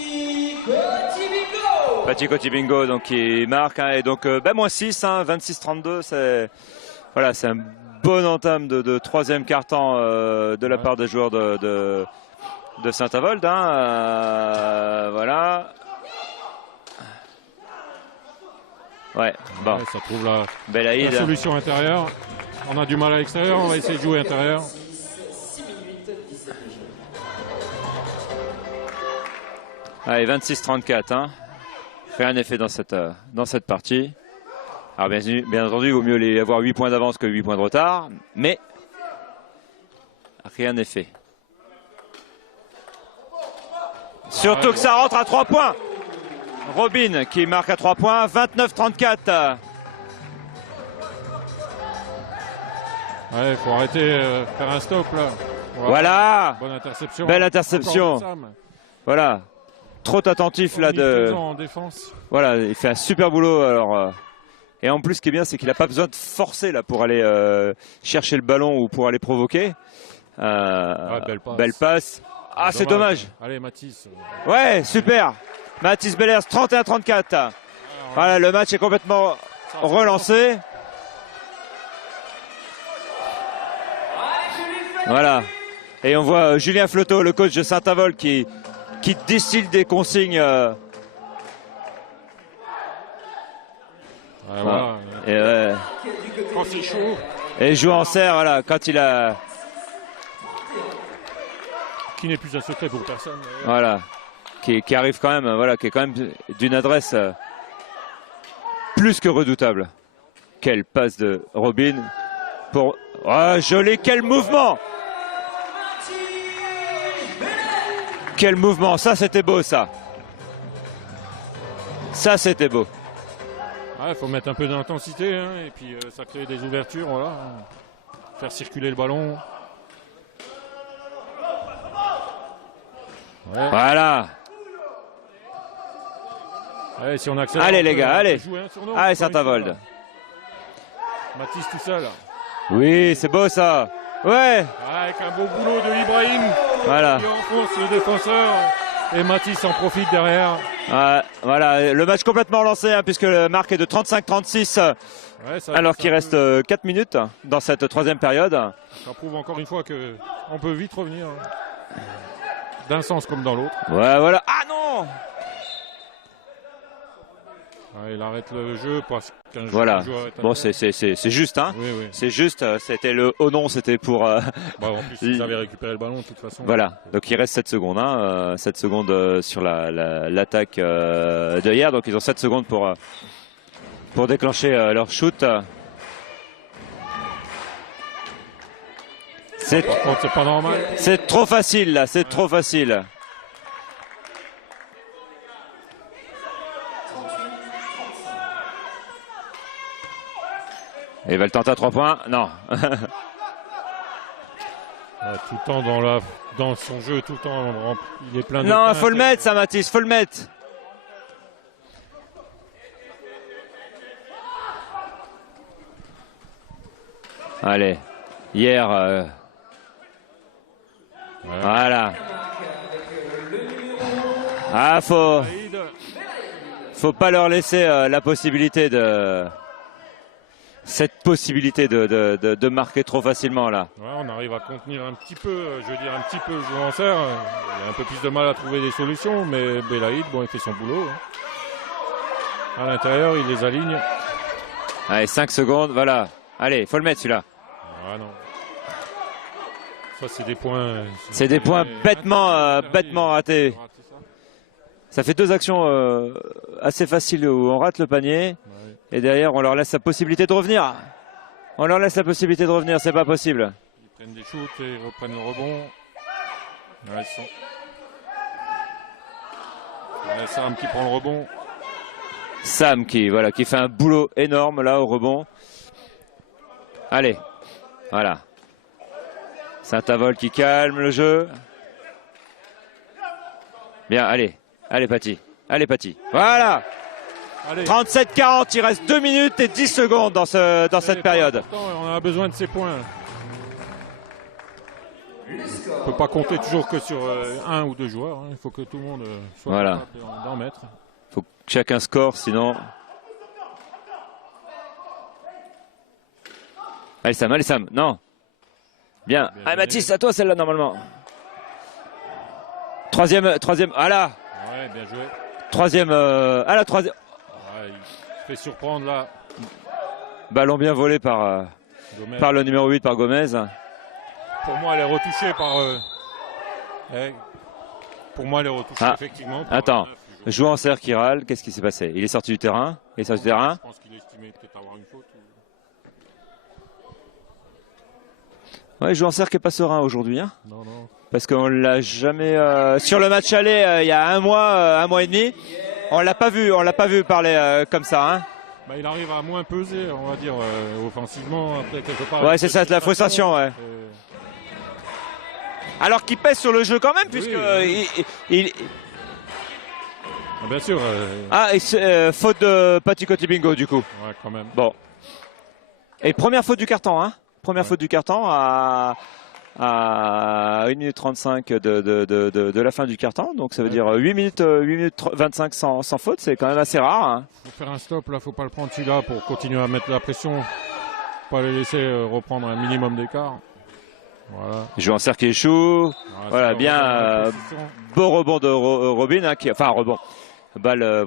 Paty Cotibingo donc qui marque, hein, et donc moins 6, hein, 26-32, c'est un bon entame de troisième quart-temps de la part des joueurs de de Saint-Avold. Hein, voilà. Ouais, bon. Ouais, ça trouve la Belaïd. solution intérieure. On a du mal à l'extérieur, on va essayer de jouer intérieur. 6 minutes 17 jeux. Allez, 26-34. Hein. Rien n'est fait dans cette partie. Alors bien entendu, il vaut mieux avoir 8 points d'avance que 8 points de retard. Mais rien n'est fait. Surtout que ça rentre à 3 points. Robin qui marque à 3 points. 29-34. Ouais, il faut arrêter, faire un stop là. Voilà. Bonne interception. Belle interception. Voilà. Trop attentif là en défense. Voilà, il fait un super boulot. Alors, et en plus, ce qui est bien, c'est qu'il n'a pas besoin de forcer là pour aller chercher le ballon ou pour aller provoquer. Belle passe. Ah, c'est dommage. Allez, Mathis. Ouais, super. Mathis Bellers, 31-34. Voilà, le match est complètement relancé. Voilà. Et on voit Julien Floteau, le coach de Saint-Avold, qui distille des consignes. Voilà. Et, Quand c'est chaud. Et joue en serre, voilà, quand il a. Qui n'est plus un secret pour personne. Voilà. Qui arrive quand même, voilà, qui est quand même d'une adresse plus que redoutable. Quelle passe de Robin pour. Oh, joli, quel mouvement! Quel mouvement, ça c'était beau, ça. Ça c'était beau. Il faut mettre un peu d'intensité, hein, et puis ça crée des ouvertures, voilà. Faire circuler le ballon. Ouais. Voilà. Ouais, si on accélère, allez les gars, allez. Allez Saint-Avold. Mathis tout seul. Oui, c'est beau ça. Ouais. Avec un beau boulot de Ibrahim. Voilà. Qui enfonce le défenseur. Et Mathis en profite derrière. Voilà, le match complètement lancé, hein, puisque le marque est de 35-36. Ouais, alors qu'il reste 4 minutes dans cette troisième période. Ça prouve encore une fois qu'on peut vite revenir. D'un sens comme dans l'autre. Ouais, voilà. Ah non! Il arrête le jeu parce qu'un voilà. joueur est bon, c'est juste, hein. Oui, oui. C'est juste. C'était le oh non, c'était pour. En plus, ils avaient récupéré le ballon de toute façon. Voilà. Donc il reste 7 secondes, hein. 7 secondes sur l'attaque de hier. Donc ils ont 7 secondes pour déclencher leur shoot. Par contre, c'est pas normal. C'est trop facile là. C'est trop facile. Et il va le tenter à 3 points. Non. Tout le temps dans son jeu, tout le temps, il est plein de. Non, il faut le mettre, ça, Mathis, faut le mettre. Allez, hier. Voilà. Ah, faut pas leur laisser la possibilité de. Cette possibilité de marquer trop facilement là. Ouais, on arrive à contenir un petit peu, je veux dire un petit peu le joueur en serre. Il a un peu plus de mal à trouver des solutions, mais Belaïd, bon, il fait son boulot. Hein. À l'intérieur, il les aligne. Allez, 5 secondes, voilà. Allez, il faut le mettre celui-là. Ah non. Ça, c'est des points. C'est des points bêtement ratés. Ça fait 2 actions assez faciles où on rate le panier. Ouais. Et derrière, on leur laisse la possibilité de revenir. On leur laisse la possibilité de revenir, c'est pas possible. Ils prennent des shoots et ils reprennent le rebond. Ouais, ils sont... Sam qui prend le rebond. Sam qui fait un boulot énorme là au rebond. Allez, voilà. Saint-Avold qui calme le jeu. Bien, allez Paty. Allez Paty. Voilà. 37-40, il reste 2 minutes et 10 secondes dans cette période. On a besoin de ces points. On ne peut pas compter toujours que sur 1 ou 2 joueurs. Hein. Il faut que tout le monde soit capable d'en mettre. Il faut que chacun score, sinon... Allez Sam, non. Bien. Mathis, à toi celle-là normalement. Troisième, ah là, Ouais, bien joué. troisième, ah la troisième. Ouais, il se fait surprendre là. Ballon bien volé par, Gomez. par le numéro 8, par Gomez. Pour moi, elle est retouchée par. Pour moi, elle est retouchée Ah, effectivement. Par attends. le neuf, du Joueur en serre qui râle, qu'est-ce qui s'est passé? Il est sorti du terrain. Il est sorti du terrain. Je pense qu'il estimait peut-être avoir une faute. Ouais, joueur en serre qui est pas serein aujourd'hui, hein. Non, non. Parce qu'on l'a jamais sur le match aller il y a un mois et demi. On l'a pas vu parler comme ça, hein. Bah, il arrive à moins peser, on va dire, offensivement. Après, quelque part. Ouais, c'est ça, de la frustration, ouais. Alors qu'il pèse sur le jeu quand même, Oui, puisque oui. Bien sûr. faute de Paticoti Bingo du coup. Ouais, quand même. Bon. Et première faute du carton, hein. Première faute du carton à 1 minute 35 de la fin du carton. Donc ça veut dire 8 minutes 25 sans faute, c'est quand même assez rare, hein. Faut faire un stop là, faut pas le prendre celui-là pour continuer à mettre la pression. Pas le laisser reprendre un minimum d'écart. Voilà. Joue en cercle qui échoue. Voilà, bien beau rebond de Robin, hein, enfin rebond. Balle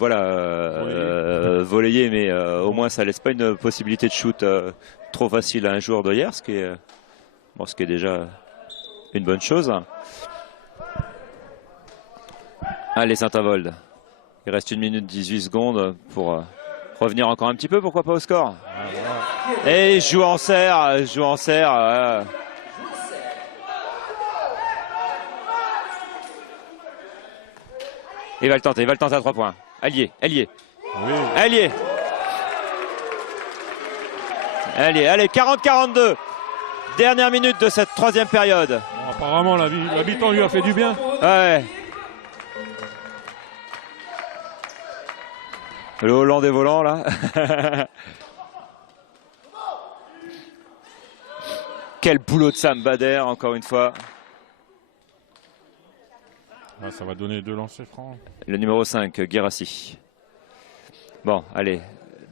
volleyée, mais au moins ça laisse pas une possibilité de shoot trop facile à un joueur de hier, ce qui est déjà une bonne chose. Allez, Saint-Avold. Il reste 1 minute 18 secondes pour revenir encore un petit peu, pourquoi pas au score. Et joue en serre. Il va le tenter à 3 points. Allié. Oui. Allez, 40-42. Dernière minute de cette troisième période. Bon, apparemment, l'habitant lui a fait du bien. Ouais. Le Hollandais volant, là. Quel boulot de Sam Bader, encore une fois. Ah, ça va donner 2 lancers francs. Le numéro 5, Guérassi. Bon, allez,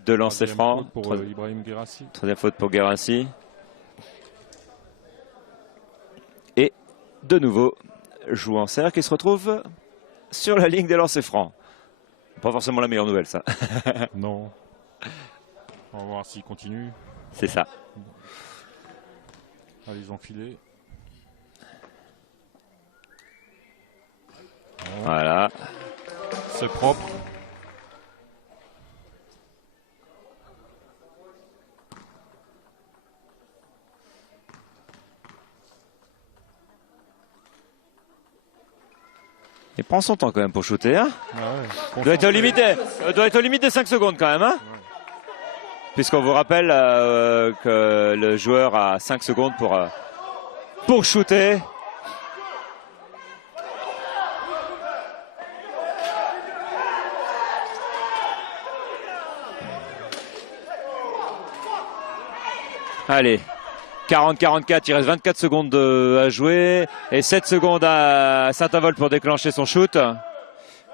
2 lancers francs. Pour Ibrahim Guérassi. Troisième faute pour Guérassi. Et de nouveau, joue en serre qui se retrouve sur la ligne des lancers francs. Pas forcément la meilleure nouvelle, ça. Non. On va voir s'il continue. C'est ça. Allez, ils ont filé. Voilà. C'est propre. Il prend son temps quand même pour shooter, hein. Ah ouais. Doit être au limite des 5 secondes quand même, hein. Ouais. Puisqu'on vous rappelle que le joueur a 5 secondes pour shooter. Allez, 40-44, il reste 24 secondes à jouer et 7 secondes à Saint-Avold pour déclencher son shoot.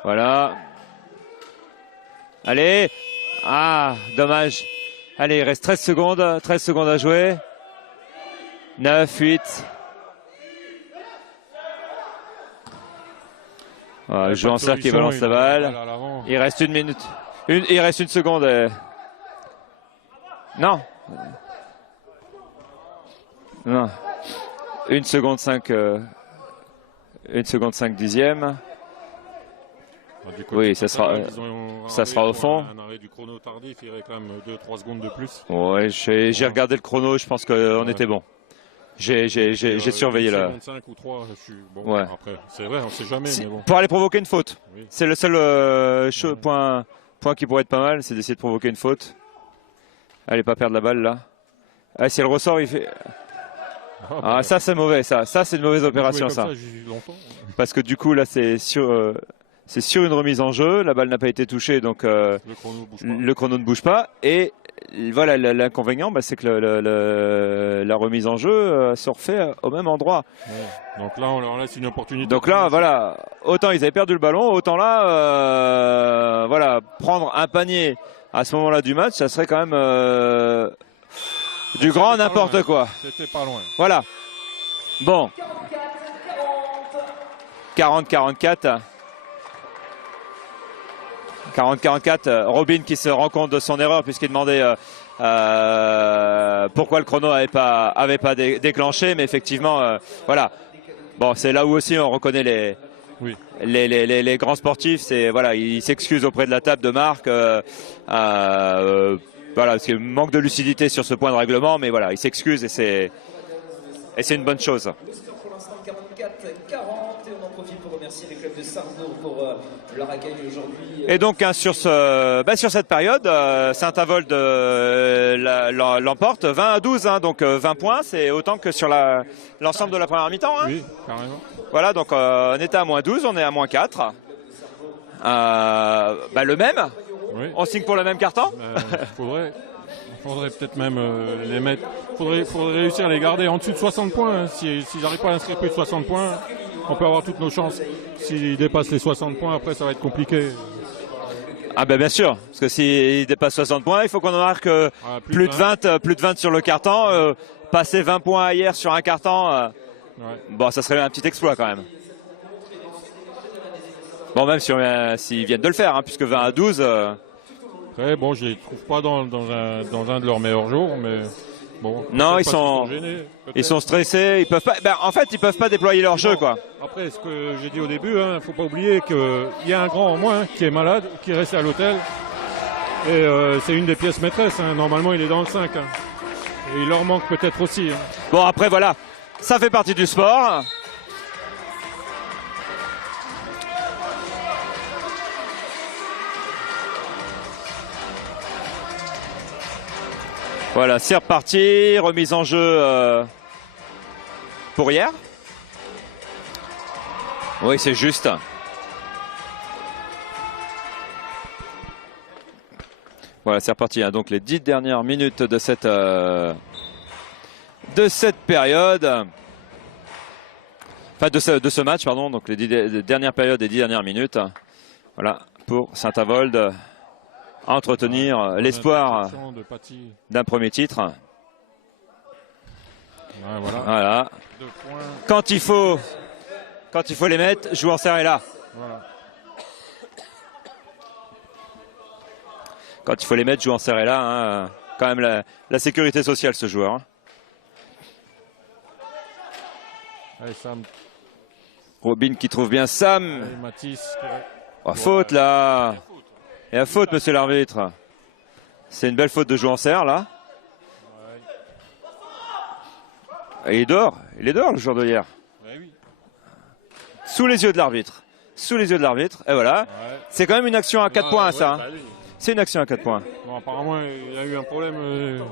Voilà. Allez. Ah, dommage. Allez, il reste 13 secondes à jouer. 9, 8. Voilà, joue en cercle qui balance la balle. Il reste 1 minute. Il reste 1 seconde. Non. Non. 1 seconde 5. 1 seconde 5 dixièmes. Oui, ça sera au fond. Un arrêt du chrono tardif, il y aurait quand même 2-3 secondes de plus. Ouais, j'ai regardé le chrono, je pense qu'on était bon. J'ai surveillé là. 5 ou 3, je suis bon. Ouais. Après, c'est vrai, on sait jamais, mais bon. Pour aller provoquer une faute. Oui. C'est le seul point qui pourrait être pas mal, c'est d'essayer de provoquer une faute. Allez, pas perdre la balle là. Ah, si elle ressort, il fait. Ah, ça c'est mauvais, ça c'est une mauvaise opération ça. Parce que du coup là c'est sur une remise en jeu, la balle n'a pas été touchée donc le chrono ne bouge pas et voilà l'inconvénient c'est que la remise en jeu se refait au même endroit. Ouais. Donc là on leur laisse une opportunité. Donc là voilà, autant ils avaient perdu le ballon, autant là voilà, prendre un panier à ce moment-là du match, ça serait quand même du grand n'importe quoi. C'était pas loin. Voilà. Bon. 40-44. 40-44. Robin qui se rend compte de son erreur puisqu'il demandait pourquoi le chrono avait pas déclenché. Mais effectivement, voilà. Bon, c'est là où aussi on reconnaît les grands sportifs. C'est voilà, ils s'excusent auprès de la table de marque. Voilà, parce qu'il manque de lucidité sur ce point de règlement. Mais voilà, ils s'excusent et c'est une bonne chose. Pour l'instant, 44-40, et on en profite pour remercier les clubs de Sarrebourg pour leur accueil aujourd'hui. Et donc hein, sur cette période, Saint-Avold l'emporte 20-12, hein, donc 20 points, c'est autant que sur l'ensemble de la première mi-temps. Hein. Oui, carrément. Voilà, donc on était à moins 12, on est à moins 4. Le même. Oui. On signe pour le même carton. Faudrait peut-être même les mettre. Faudrait réussir à les garder en dessous de 60 points. Hein. S'ils n'arrivent pas à inscrire plus de 60 points, on peut avoir toutes nos chances. S'ils dépassent les 60 points, après ça va être compliqué. Ah ben bien sûr, parce que s'il dépasse 60 points, il faut qu'on en marque plus de 20 sur le carton. Passer 20 points hier sur un carton, bon, ça serait un petit exploit quand même. Bon, même s'ils viennent de le faire, hein, puisque 20-12. Après, bon, je les trouve pas dans un de leurs meilleurs jours, mais bon. Non, ils sont stressés. Ils peuvent pas. En fait, ils peuvent pas déployer leur jeu, quoi. Après, ce que j'ai dit au début, hein, faut pas oublier qu'il y a un grand en moins qui est malade, qui reste à l'hôtel, et c'est une des pièces maîtresses. Hein. Normalement, il est dans le 5. Hein. Et il leur manque peut-être aussi. Hein. Bon, après, voilà, ça fait partie du sport. Voilà, c'est reparti, remise en jeu pour hier. Oui, c'est juste. Voilà, c'est reparti. Hein. Donc les 10 dernières minutes de cette période. Enfin, de ce match, pardon. Donc les 10 dernières périodes et 10 dernières minutes. Voilà, pour Saint-Avold. Entretenir l'espoir d'un premier titre. Voilà. Quand il faut les mettre, joueur serré là. Voilà. Quand il faut les mettre, joueur serré là. Hein. Quand même la sécurité sociale, ce joueur. Hein. Allez, Sam. Robin qui trouve bien Sam. Allez, Mathis. Oh, faute là. Et à faute, monsieur l'arbitre. C'est une belle faute de jouer en serre, là. Et il est dehors, le joueur de hier. Sous les yeux de l'arbitre. Et voilà. C'est quand même une action à 4 points, ça. Hein. C'est une action à 4 points. Bon, apparemment, il y a eu un problème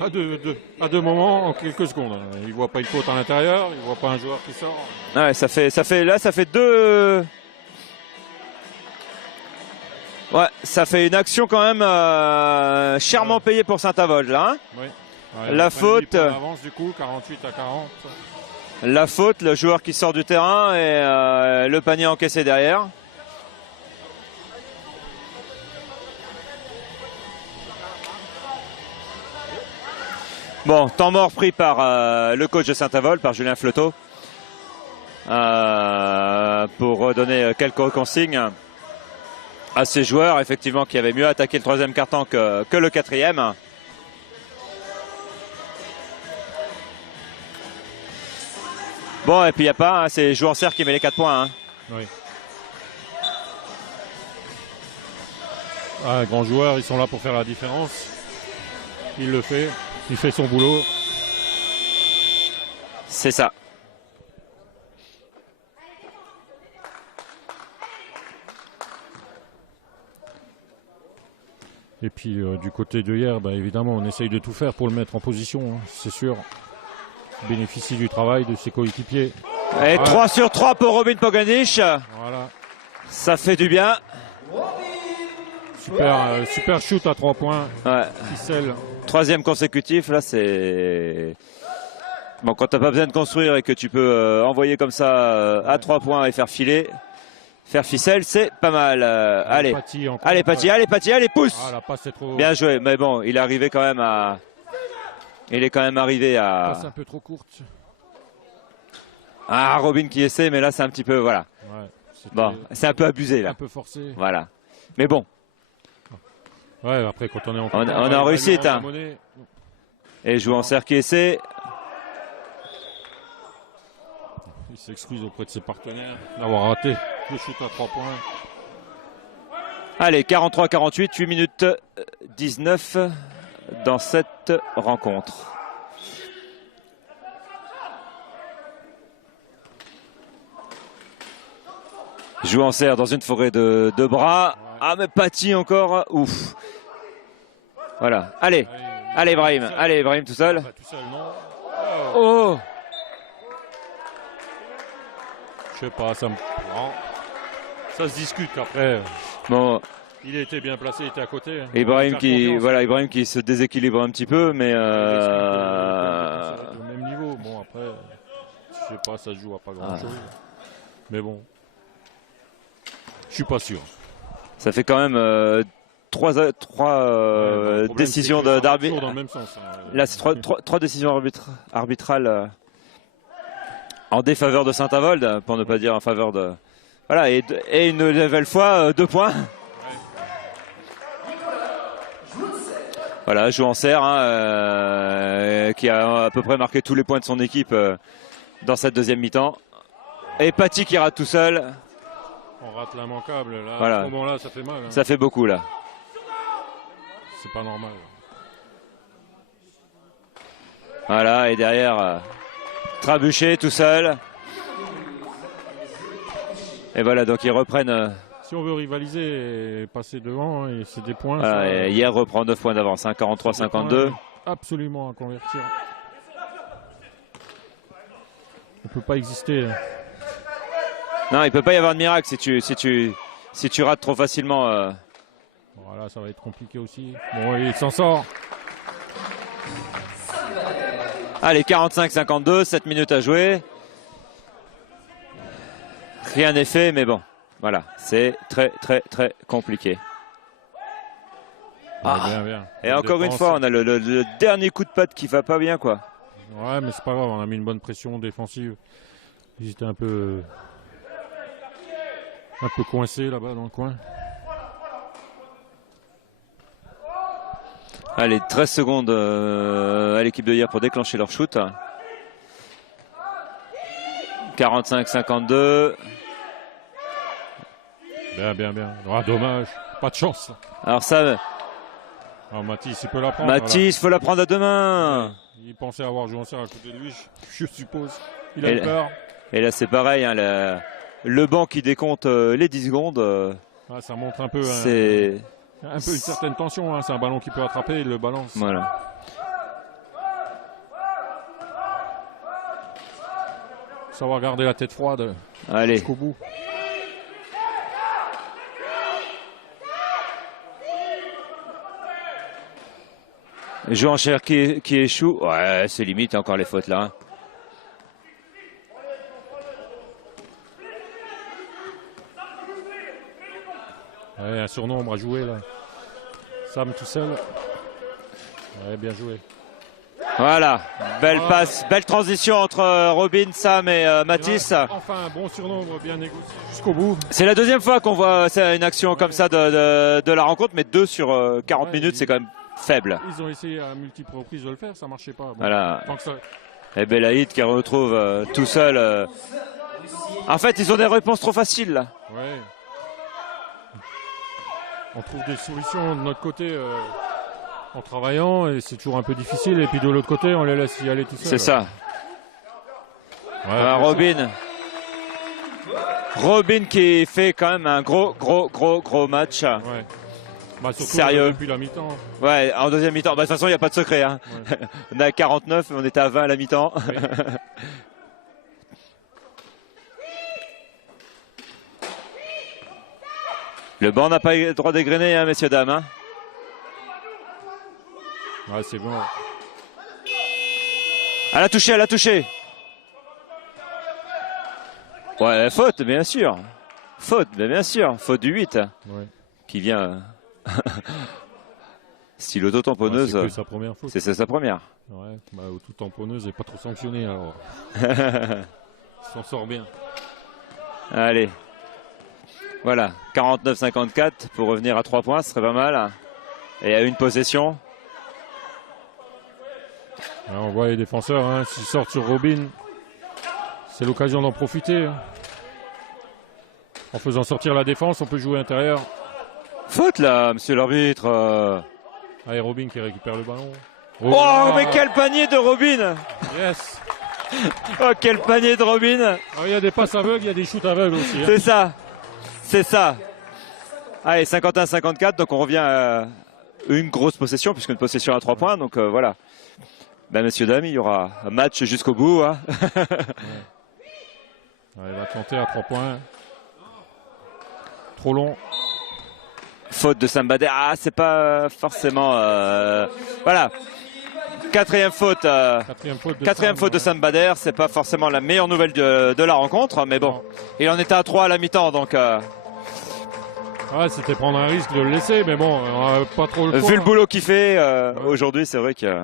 à deux moments, en quelques secondes. Il ne voit pas une faute à l'intérieur, il ne voit pas un joueur qui sort. Ouais, ça fait deux... Ouais, ça fait une action quand même chèrement payée pour Saint-Avold là. Hein. Oui. La faute. Avance du coup, 48 à 40. La faute, le joueur qui sort du terrain et le panier encaissé derrière. Bon, temps mort pris par le coach de Saint-Avold, par Julien Fleuteau, pour redonner quelques consignes à ces joueurs, effectivement, qui avaient mieux attaqué le troisième quart-temps que le quatrième. Bon, et puis il n'y a pas, hein, c'est joueur serre qui met les 4 points. Hein. Oui. Grands joueurs, ils sont là pour faire la différence. Il le fait, il fait son boulot. C'est ça. Et puis du côté de hier, évidemment, on essaye de tout faire pour le mettre en position, hein, c'est sûr. Bénéficie du travail de ses coéquipiers. Et 3 sur 3 pour Robin Poganic. Voilà. Ça fait du bien. Super shoot à 3 points. Ouais. Ficelle. Troisième consécutif, là c'est... Bon, quand t'as pas besoin de construire et que tu peux envoyer comme ça à 3 points et faire filer, faire ficelle, c'est pas mal. Allez, Paty, allez, pousse. La passe est trop... Bien joué, mais bon, il est arrivé quand même à... Il est quand même arrivé à... Passe un peu trop courte. Ah, Robin qui essaie, mais là c'est un petit peu, voilà. Bon, c'est un peu abusé là. Un peu forcé. Voilà. Mais bon, Ouais, après, quand on est en On est en réussite, hein. monnaie, et joue en cercle qui essaie. il s'excuse auprès de ses partenaires d'avoir raté le shoot à 3 points. Allez, 43-48, 8 minutes 19 dans cette rencontre. Joue en serre dans une forêt de bras. Ah, mais Paty encore. Ouf. Voilà. Allez. Allez, Ibrahim. Allez, Ibrahim tout seul. Tout seul, non. Oh. Je sais pas, ça me prend. Ça se discute après. Bon, Il a été bien placé, il était à côté. Ibrahim qui se déséquilibre un petit peu, mais Au même niveau. Bon, après, je sais pas, ça se joue à pas grand chose. Mais bon, je suis pas sûr. ça fait quand même trois Le problème, décisions c'est que ça va d'arbitre. toujours dans le même sens, hein. Là, c'est trois décisions arbitrales en défaveur de Saint-Avold, pour ne pas dire en faveur de. Voilà, et une nouvelle fois, 2 points. Voilà, joue en serre, hein, qui a à peu près marqué tous les points de son équipe dans cette deuxième mi-temps. Et Paty qui rate tout seul. On rate l'immanquable. Là, Voilà. à ce moment-là, ça fait mal. Hein. Ça fait beaucoup là. C'est pas normal. Voilà, et derrière, Trabuchet tout seul. Et voilà, donc ils reprennent. Si on veut rivaliser et passer devant, et c'est des points. Voilà, et hier reprend 9 points d'avance, hein, 43-52. Absolument à convertir. On peut pas exister. Non, il peut pas y avoir de miracle si tu rates trop facilement. Voilà, ça va être compliqué aussi. Bon, il s'en sort. Allez, 45-52, 7 minutes à jouer. Rien n'est fait, mais bon, voilà, c'est très compliqué. Ouais, bien, bien. Et encore une fois, on a le dernier coup de patte qui va pas bien, quoi. Ouais, mais c'est pas grave, on a mis une bonne pression défensive. Ils étaient un peu coincés là-bas dans le coin. Allez, 13 secondes à l'équipe de hier pour déclencher leur shoot. 45-52. Bien. Ah, dommage, pas de chance. Alors ça, Ah, Mathis, il peut la prendre. Mathis, faut la prendre à deux mains. Il pensait avoir joué en serre à côté de lui, je suppose. Il a eu peur. Et là, c'est pareil, hein, le banc qui décompte les 10 secondes. Ah, ça montre un peu, c'est une certaine tension. Hein. C'est un ballon qui peut attraper, il le balance. Voilà. Savoir garder la tête froide Allez. jusqu'au bout. Joue en chair qui échoue. Ouais, c'est limite encore les fautes là. Hein. Ouais, un surnombre à jouer là. Sam tout seul. Ouais, bien joué. Voilà, belle passe, belle transition entre Robin, Sam et Mathis. Enfin, un bon surnombre bien négocié jusqu'au bout. C'est la deuxième fois qu'on voit une action comme ça de la rencontre, mais 2 sur 40 minutes, c'est quand même faible. Ils ont essayé à multiples reprises de le faire, ça marchait pas. Bon, Voilà. tant que ça... Et Belaïd qui retrouve tout seul. En fait, ils ont des réponses trop faciles là. Ouais. On trouve des solutions de notre côté en travaillant et c'est toujours un peu difficile. Et puis de l'autre côté, on les laisse y aller tout seul. C'est ça. Ouais, Robin qui fait quand même un gros match. ouais. Bah, surtout Sérieux. depuis la mi-temps. Ouais, en deuxième mi-temps. Bah, de toute façon, il n'y a pas de secret. Hein. Ouais. On est à 49, on était à 20 à la mi-temps. Oui. Le banc n'a pas le droit d'égrener, hein, messieurs, dames. Hein. Ouais, c'est bon. Elle a touché. Ouais, faute, bien sûr. Faute du 8. Ouais. Qui vient. Style auto-tamponneuse. Ouais, c'est que sa première faute. C'est sa première. Ouais, bah, auto-tamponneuse n'est pas trop sanctionnée alors. Il s'en sort bien. Allez. Voilà, 49-54 pour revenir à 3 points, ce serait pas mal. Et à une possession. Alors, on voit les défenseurs, hein, s'ils sortent sur Robin, c'est l'occasion d'en profiter. Hein. En faisant sortir la défense, on peut jouer à l'intérieur. Faute là, monsieur l'arbitre. Allez, Robin qui récupère le ballon. Oh, mais quel panier de Robin! Yes! Oh, quel panier de Robin! Il y a des passes aveugles, il y a des shoots aveugles aussi. Hein. C'est ça, c'est ça. Allez, 51-54, donc on revient à une grosse possession, puisqu'une possession à 3 points, donc voilà. Ben, messieurs, dames, il y aura un match jusqu'au bout. Hein. Ouais, il va tenter à 3 points. Trop long. Faute de Sambader. Ah, c'est pas forcément... Voilà. Quatrième faute de Sambader. C'est pas forcément la meilleure nouvelle de la rencontre. Mais bon, il en était à 3 à la mi-temps. Donc, ouais, c'était prendre un risque de le laisser. Mais bon, on n'a pas trop le choix. Vu le boulot qu'il fait aujourd'hui, c'est vrai que...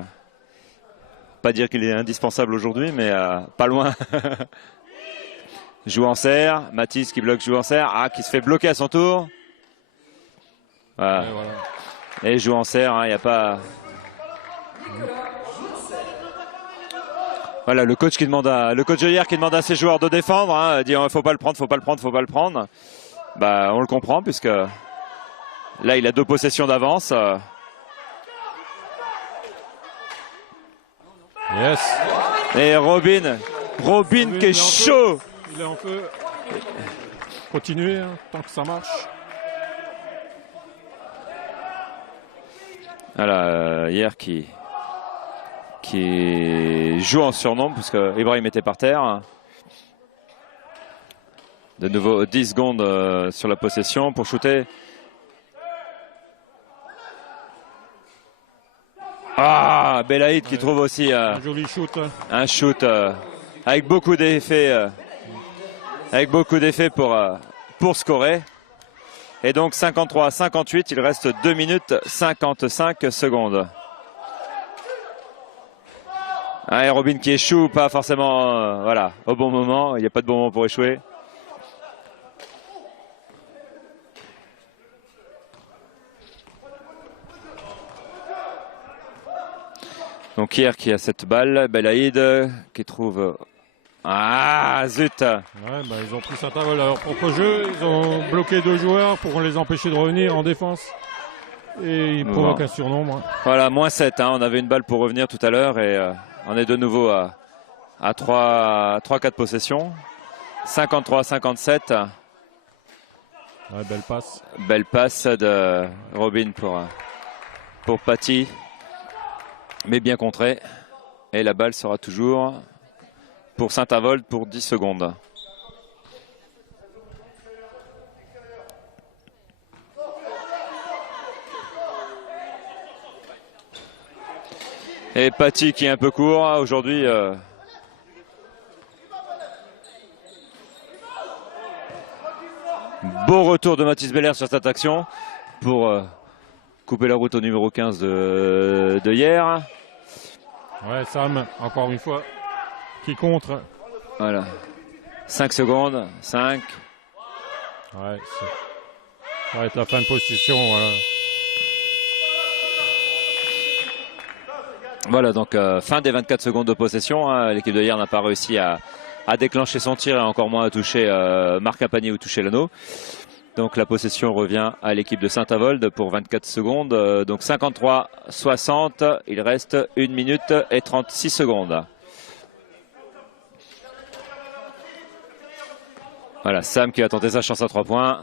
Pas dire qu'il est indispensable aujourd'hui, mais pas loin. Jouancer, Mathis qui bloque Jouancer, qui se fait bloquer à son tour. Voilà. Et Jouancer, il n'y a pas... Voilà, le coach de hier qui demande à ses joueurs de défendre, dit faut pas le prendre, faut pas le prendre, faut pas le prendre. Bah, on le comprend puisque là il a 2 possessions d'avance. Yes. Et Robin qui est chaud. Il est en feu. Continuez hein, tant que ça marche. Voilà, hier qui joue en surnombre puisque Ibrahim était par terre. De nouveau 10 secondes sur la possession pour shooter. Ah, Belaïd qui trouve aussi un joli shoot. Un shoot avec beaucoup d'effets pour scorer. Et donc 53-58, il reste 2 minutes 55 secondes. Et Robin qui échoue, pas forcément voilà, au bon moment, il n'y a pas de bon moment pour échouer. Donc hier qui a cette balle, Belaïd qui trouve... Ah zut. Ouais, bah, ils ont pris Saint-Avold à leur propre jeu, ils ont bloqué 2 joueurs pour les empêcher de revenir en défense. Et ils provoquent un surnombre. Voilà, moins 7, on avait une balle pour revenir tout à l'heure et on est de nouveau à 3-4 possessions. 53-57. Ouais, belle passe. Belle passe de Robin pour Paty. Mais bien contré. Et la balle sera toujours pour Saint-Avold pour 10 secondes. Et Paty qui est un peu court aujourd'hui. Beau retour de Mathis Belair sur cette action pour couper la route au numéro 15 de hier. Ouais, Sam, encore une fois, qui contre. Voilà. 5 secondes, 5. Ouais, ça va être la fin de possession, voilà. Voilà, donc fin des 24 secondes de possession. L'équipe de hier n'a pas réussi à déclencher son tir et encore moins à toucher, marquer un panier ou toucher l'anneau. Donc la possession revient à l'équipe de Saint-Avold pour 24 secondes. Donc 53-60, il reste 1 minute et 36 secondes. Voilà, Sam qui va tenter sa chance à 3 points.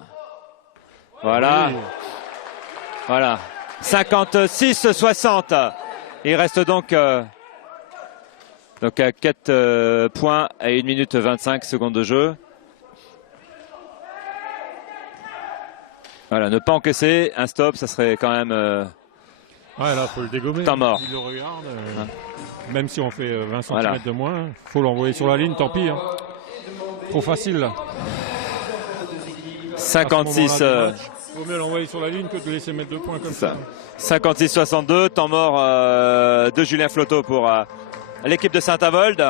Voilà. Oui. Voilà. 56-60. Il reste donc à 4 points et 1 minute 25 secondes de jeu. Voilà, ne pas encaisser, un stop, ça serait quand même... ouais, là, faut le dégommer. Temps mort. Il le regarde, même si on fait 20 cm de moins, faut l'envoyer sur la ligne, tant pis. Hein. Trop facile, là. 56... Vaut mieux l'envoyer sur la ligne que de laisser mettre 2 points comme ça. 56-62, temps mort de Julien Flotteau pour l'équipe de Saint-Avold.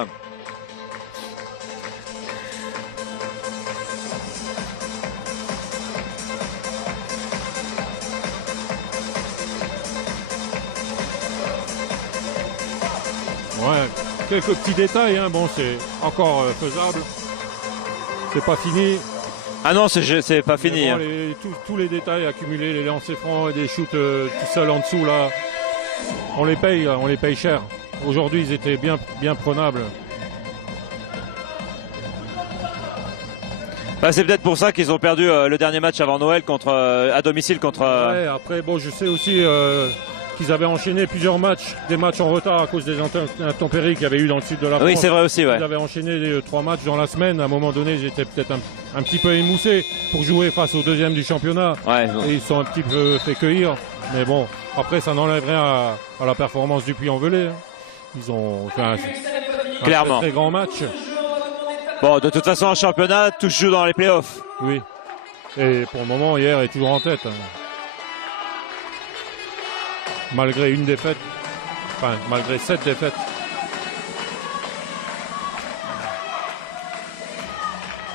Ouais, quelques petits détails, hein. Bon, c'est encore faisable. C'est pas fini. Ah non, c'est pas fini. Bon, Hein. tous les détails accumulés, les lancers francs et des shoots tout seuls en dessous, là, on les paye cher. Aujourd'hui, ils étaient bien prenables. Bah, c'est peut-être pour ça qu'ils ont perdu le dernier match avant Noël à domicile contre. Ouais, après, bon, je sais aussi qu'ils avaient enchaîné plusieurs matchs, des matchs en retard à cause des intempéries qu'il y avait eu dans le sud de la France. Oui, c'est vrai aussi, ouais. Ils avaient enchaîné 3 matchs dans la semaine. À un moment donné, ils étaient peut-être un petit peu émoussés pour jouer face au deuxième du championnat. Ouais. Et ils sont un petit peu fait cueillir. Mais bon, après, ça n'enlève rien à la performance du Puy-en-Velay. Ils ont fait un Clairement. très grand match. Bon, de toute façon, en championnat, tout se joue dans les playoffs. Oui. Et pour le moment, hier est toujours en tête. Malgré une défaite. Enfin, malgré 7 défaites.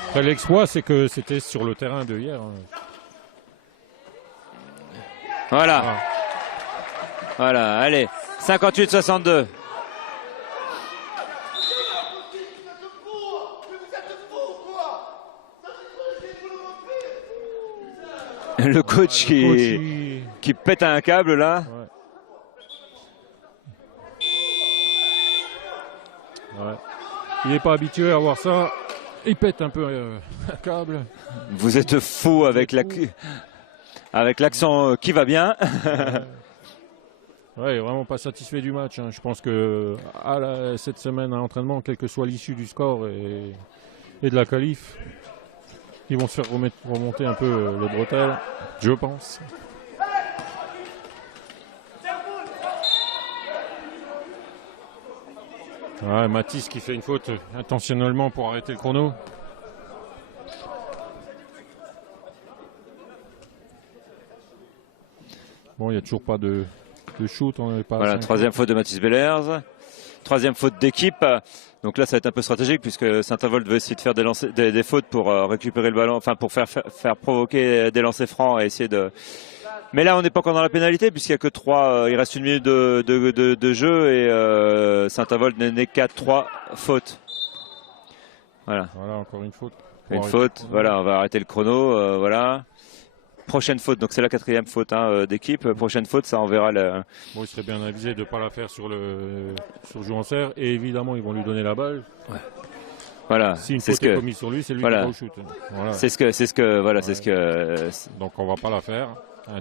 Après, l'exploit, c'est que c'était sur le terrain de hier. Voilà. Ah. Voilà, allez. 58-62. Le coach qui pète un câble là. Ouais. Ouais. Il n'est pas habitué à voir ça. Il pète un peu un câble. Vous êtes fou avec l'accent qui va bien. Ouais, il est vraiment pas satisfait du match. Hein. Je pense que cette semaine à l'entraînement, quelle que soit l'issue du score et de la qualif, ils vont se faire remonter un peu les bretelles, je pense. Ouais, Mathis qui fait une faute intentionnellement pour arrêter le chrono. Bon, il n'y a toujours pas de shoot. On pas voilà, troisième faute de Mathis Bellers. Troisième faute d'équipe. Donc là, ça va être un peu stratégique puisque Saint-Avold veut essayer de faire des fautes pour récupérer le ballon, enfin pour faire provoquer des lancers francs et essayer de. Mais là, on n'est pas encore dans la pénalité puisqu'il n'y a que 3. Il reste une minute de jeu et Saint-Avold n'est qu'à 3 fautes. Voilà. Voilà, encore une faute. Une faute. Voilà, on va arrêter le chrono. Voilà. Prochaine faute, donc c'est la 4e faute d'équipe. Prochaine faute, ça on verra. Bon, il serait bien avisé de ne pas la faire sur joueur serre et évidemment ils vont lui donner la balle. Ouais. Voilà. Si une faute est commise sur lui, c'est lui qui va au shoot. Voilà. C'est ce que. Donc on va pas la faire.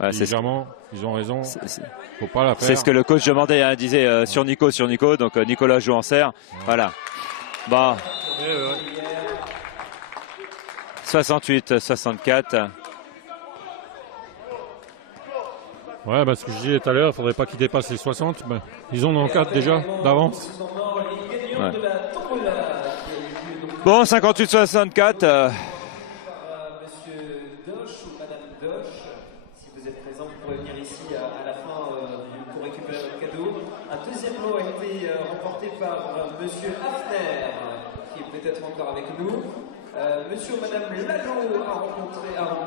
Intelligemment, ils ont raison. Faut pas la faire. C'est ce que le coach demandait, hein, disait sur Nico. Donc Nicolas joue en serre. Ouais. Voilà. Bah. 68-64. Ouais, parce que je disais tout à l'heure, il ne faudrait pas qu'ils dépassent les 60. Ben, ils ont dans 4 déjà d'avance. Ouais. Bon, 58-64. Monsieur Doche ou Madame Doche, si vous êtes présent, vous pourrez venir ici à la fin pour récupérer votre cadeau. Un deuxième lot a été remporté par Monsieur Hafner, qui est peut-être encore avec nous. Monsieur ou Madame Lalo a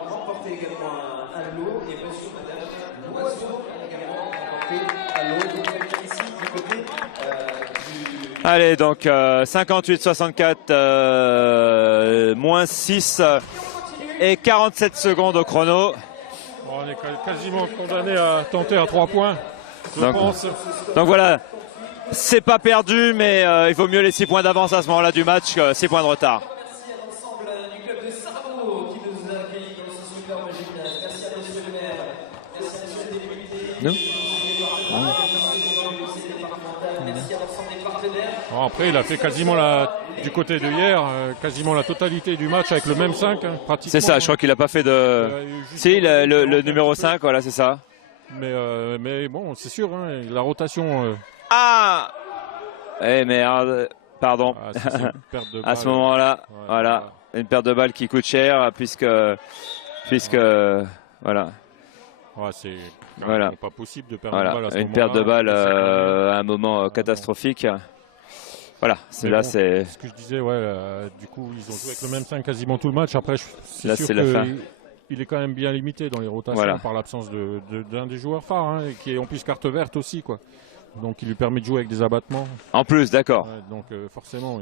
remporté également un lot et Monsieur ou Madame Loiseau a également remporté un lot. Vous pouvez venir ici du côté du... Allez, donc 58-64, moins 6 et 47 secondes au chrono. Bon, on est quasiment condamné à tenter à 3 points, je pense. Donc voilà, c'est pas perdu, mais il vaut mieux les 6 points d'avance à ce moment-là du match que 6 points de retard. Bon, après, il a fait quasiment du côté de hier, quasiment la totalité du match avec le même 5, hein, pratiquement. C'est ça, je crois qu'il n'a pas fait de. Si, le numéro 5, voilà, c'est ça. Mais bon, c'est sûr, hein, la rotation. Ah eh merde, pardon. Ah, c'est une perte de balle. À ce moment-là, Ouais, voilà, une perte de balle qui coûte cher, puisque voilà. Ouais, c'est voilà. pas possible de perdre une balle à ce une perte de balle à un moment catastrophique. Voilà, c'est là, bon, c'est. Ce que je disais, du coup, ils ont joué avec le même 5 quasiment tout le match. Après, c'est sûr qu'il est quand même bien limité dans les rotations par l'absence d'un des joueurs phares, hein, qui est en plus carte verte aussi, quoi. donc il lui permet de jouer avec des abattements. En plus, d'accord. Ouais, donc forcément,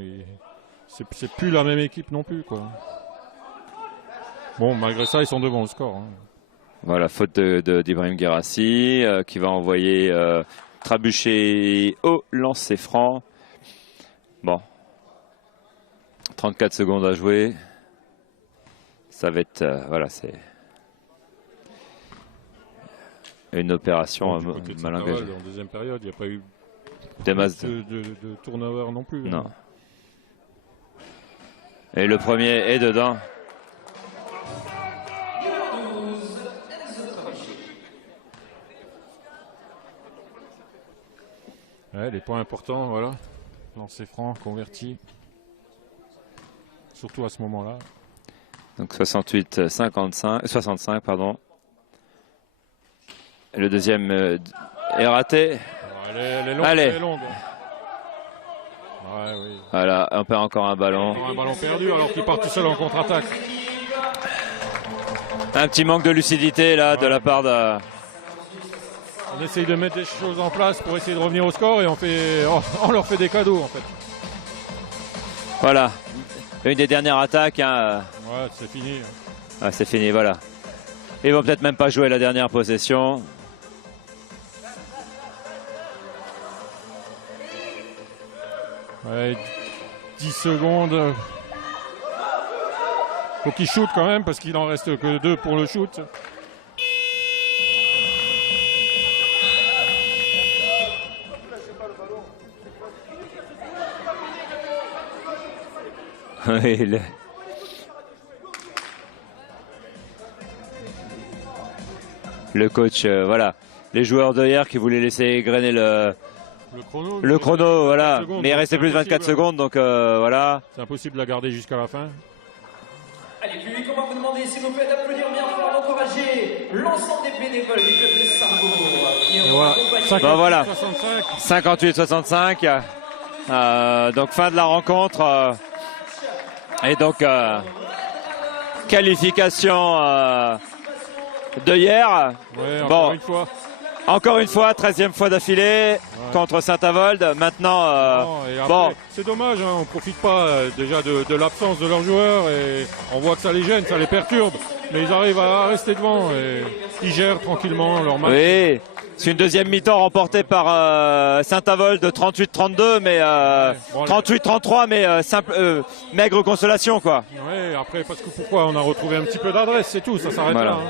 c'est plus la même équipe non plus, quoi. Bon, malgré ça, ils sont devant au score. Hein. Voilà, faute d'Ibrahim Guérassi qui va envoyer Trabuchet au lancer franc. Bon, 34 secondes à jouer. Ça va être, voilà, c'est une opération mal engagée. En deuxième période, il n'y a pas eu de turnover non plus. Non. Et le premier est dedans. Ouais, les points importants, voilà. Lancer franc, converti. Surtout à ce moment-là. Donc 65, pardon. Et le deuxième est raté. Elle est longue, Allez. elle est longue. Ouais, oui. Voilà, on perd encore un ballon. Encore un ballon perdu alors qu'il part tout seul en contre-attaque. Un petit manque de lucidité là de la part de... On essaye de mettre des choses en place pour essayer de revenir au score et on leur fait des cadeaux en fait. Voilà, une des dernières attaques. Hein. Ouais, c'est fini. Ah, c'est fini, voilà. Ils vont peut-être même pas jouer la dernière possession. Ouais, 10 secondes. Faut qu'il shoot quand même parce qu'il en reste que 2 pour le shoot. Le coach, voilà. Les joueurs de hier qui voulaient laisser égrener le chrono, voilà. Secondes, mais il restait plus de 24 secondes, donc voilà. C'est impossible de la garder jusqu'à la fin. Allez, public, on va vous demander, s'il vous plaît, d'applaudir bien fort, d'encourager l'ensemble des bénévoles du club de Sarrebourg qui ont accompagné. Ben voilà. 65. 58-65. Donc fin de la rencontre. Et donc qualification de hier. Ouais, bon, une fois. Encore une fois, 13e fois d'affilée contre Saint-Avold. Maintenant, bon. C'est dommage, hein, on ne profite pas déjà de l'absence de leurs joueurs et on voit que ça les gêne, ça les perturbe. Mais ils arrivent à rester devant et ils gèrent tranquillement leur match. Oui, c'est une deuxième mi-temps remportée par Saint-Avold de 38-32, mais 38-33, mais maigre consolation, quoi. Oui, après, parce que pourquoi on a retrouvé un petit peu d'adresse, c'est tout, ça s'arrête là. Hein.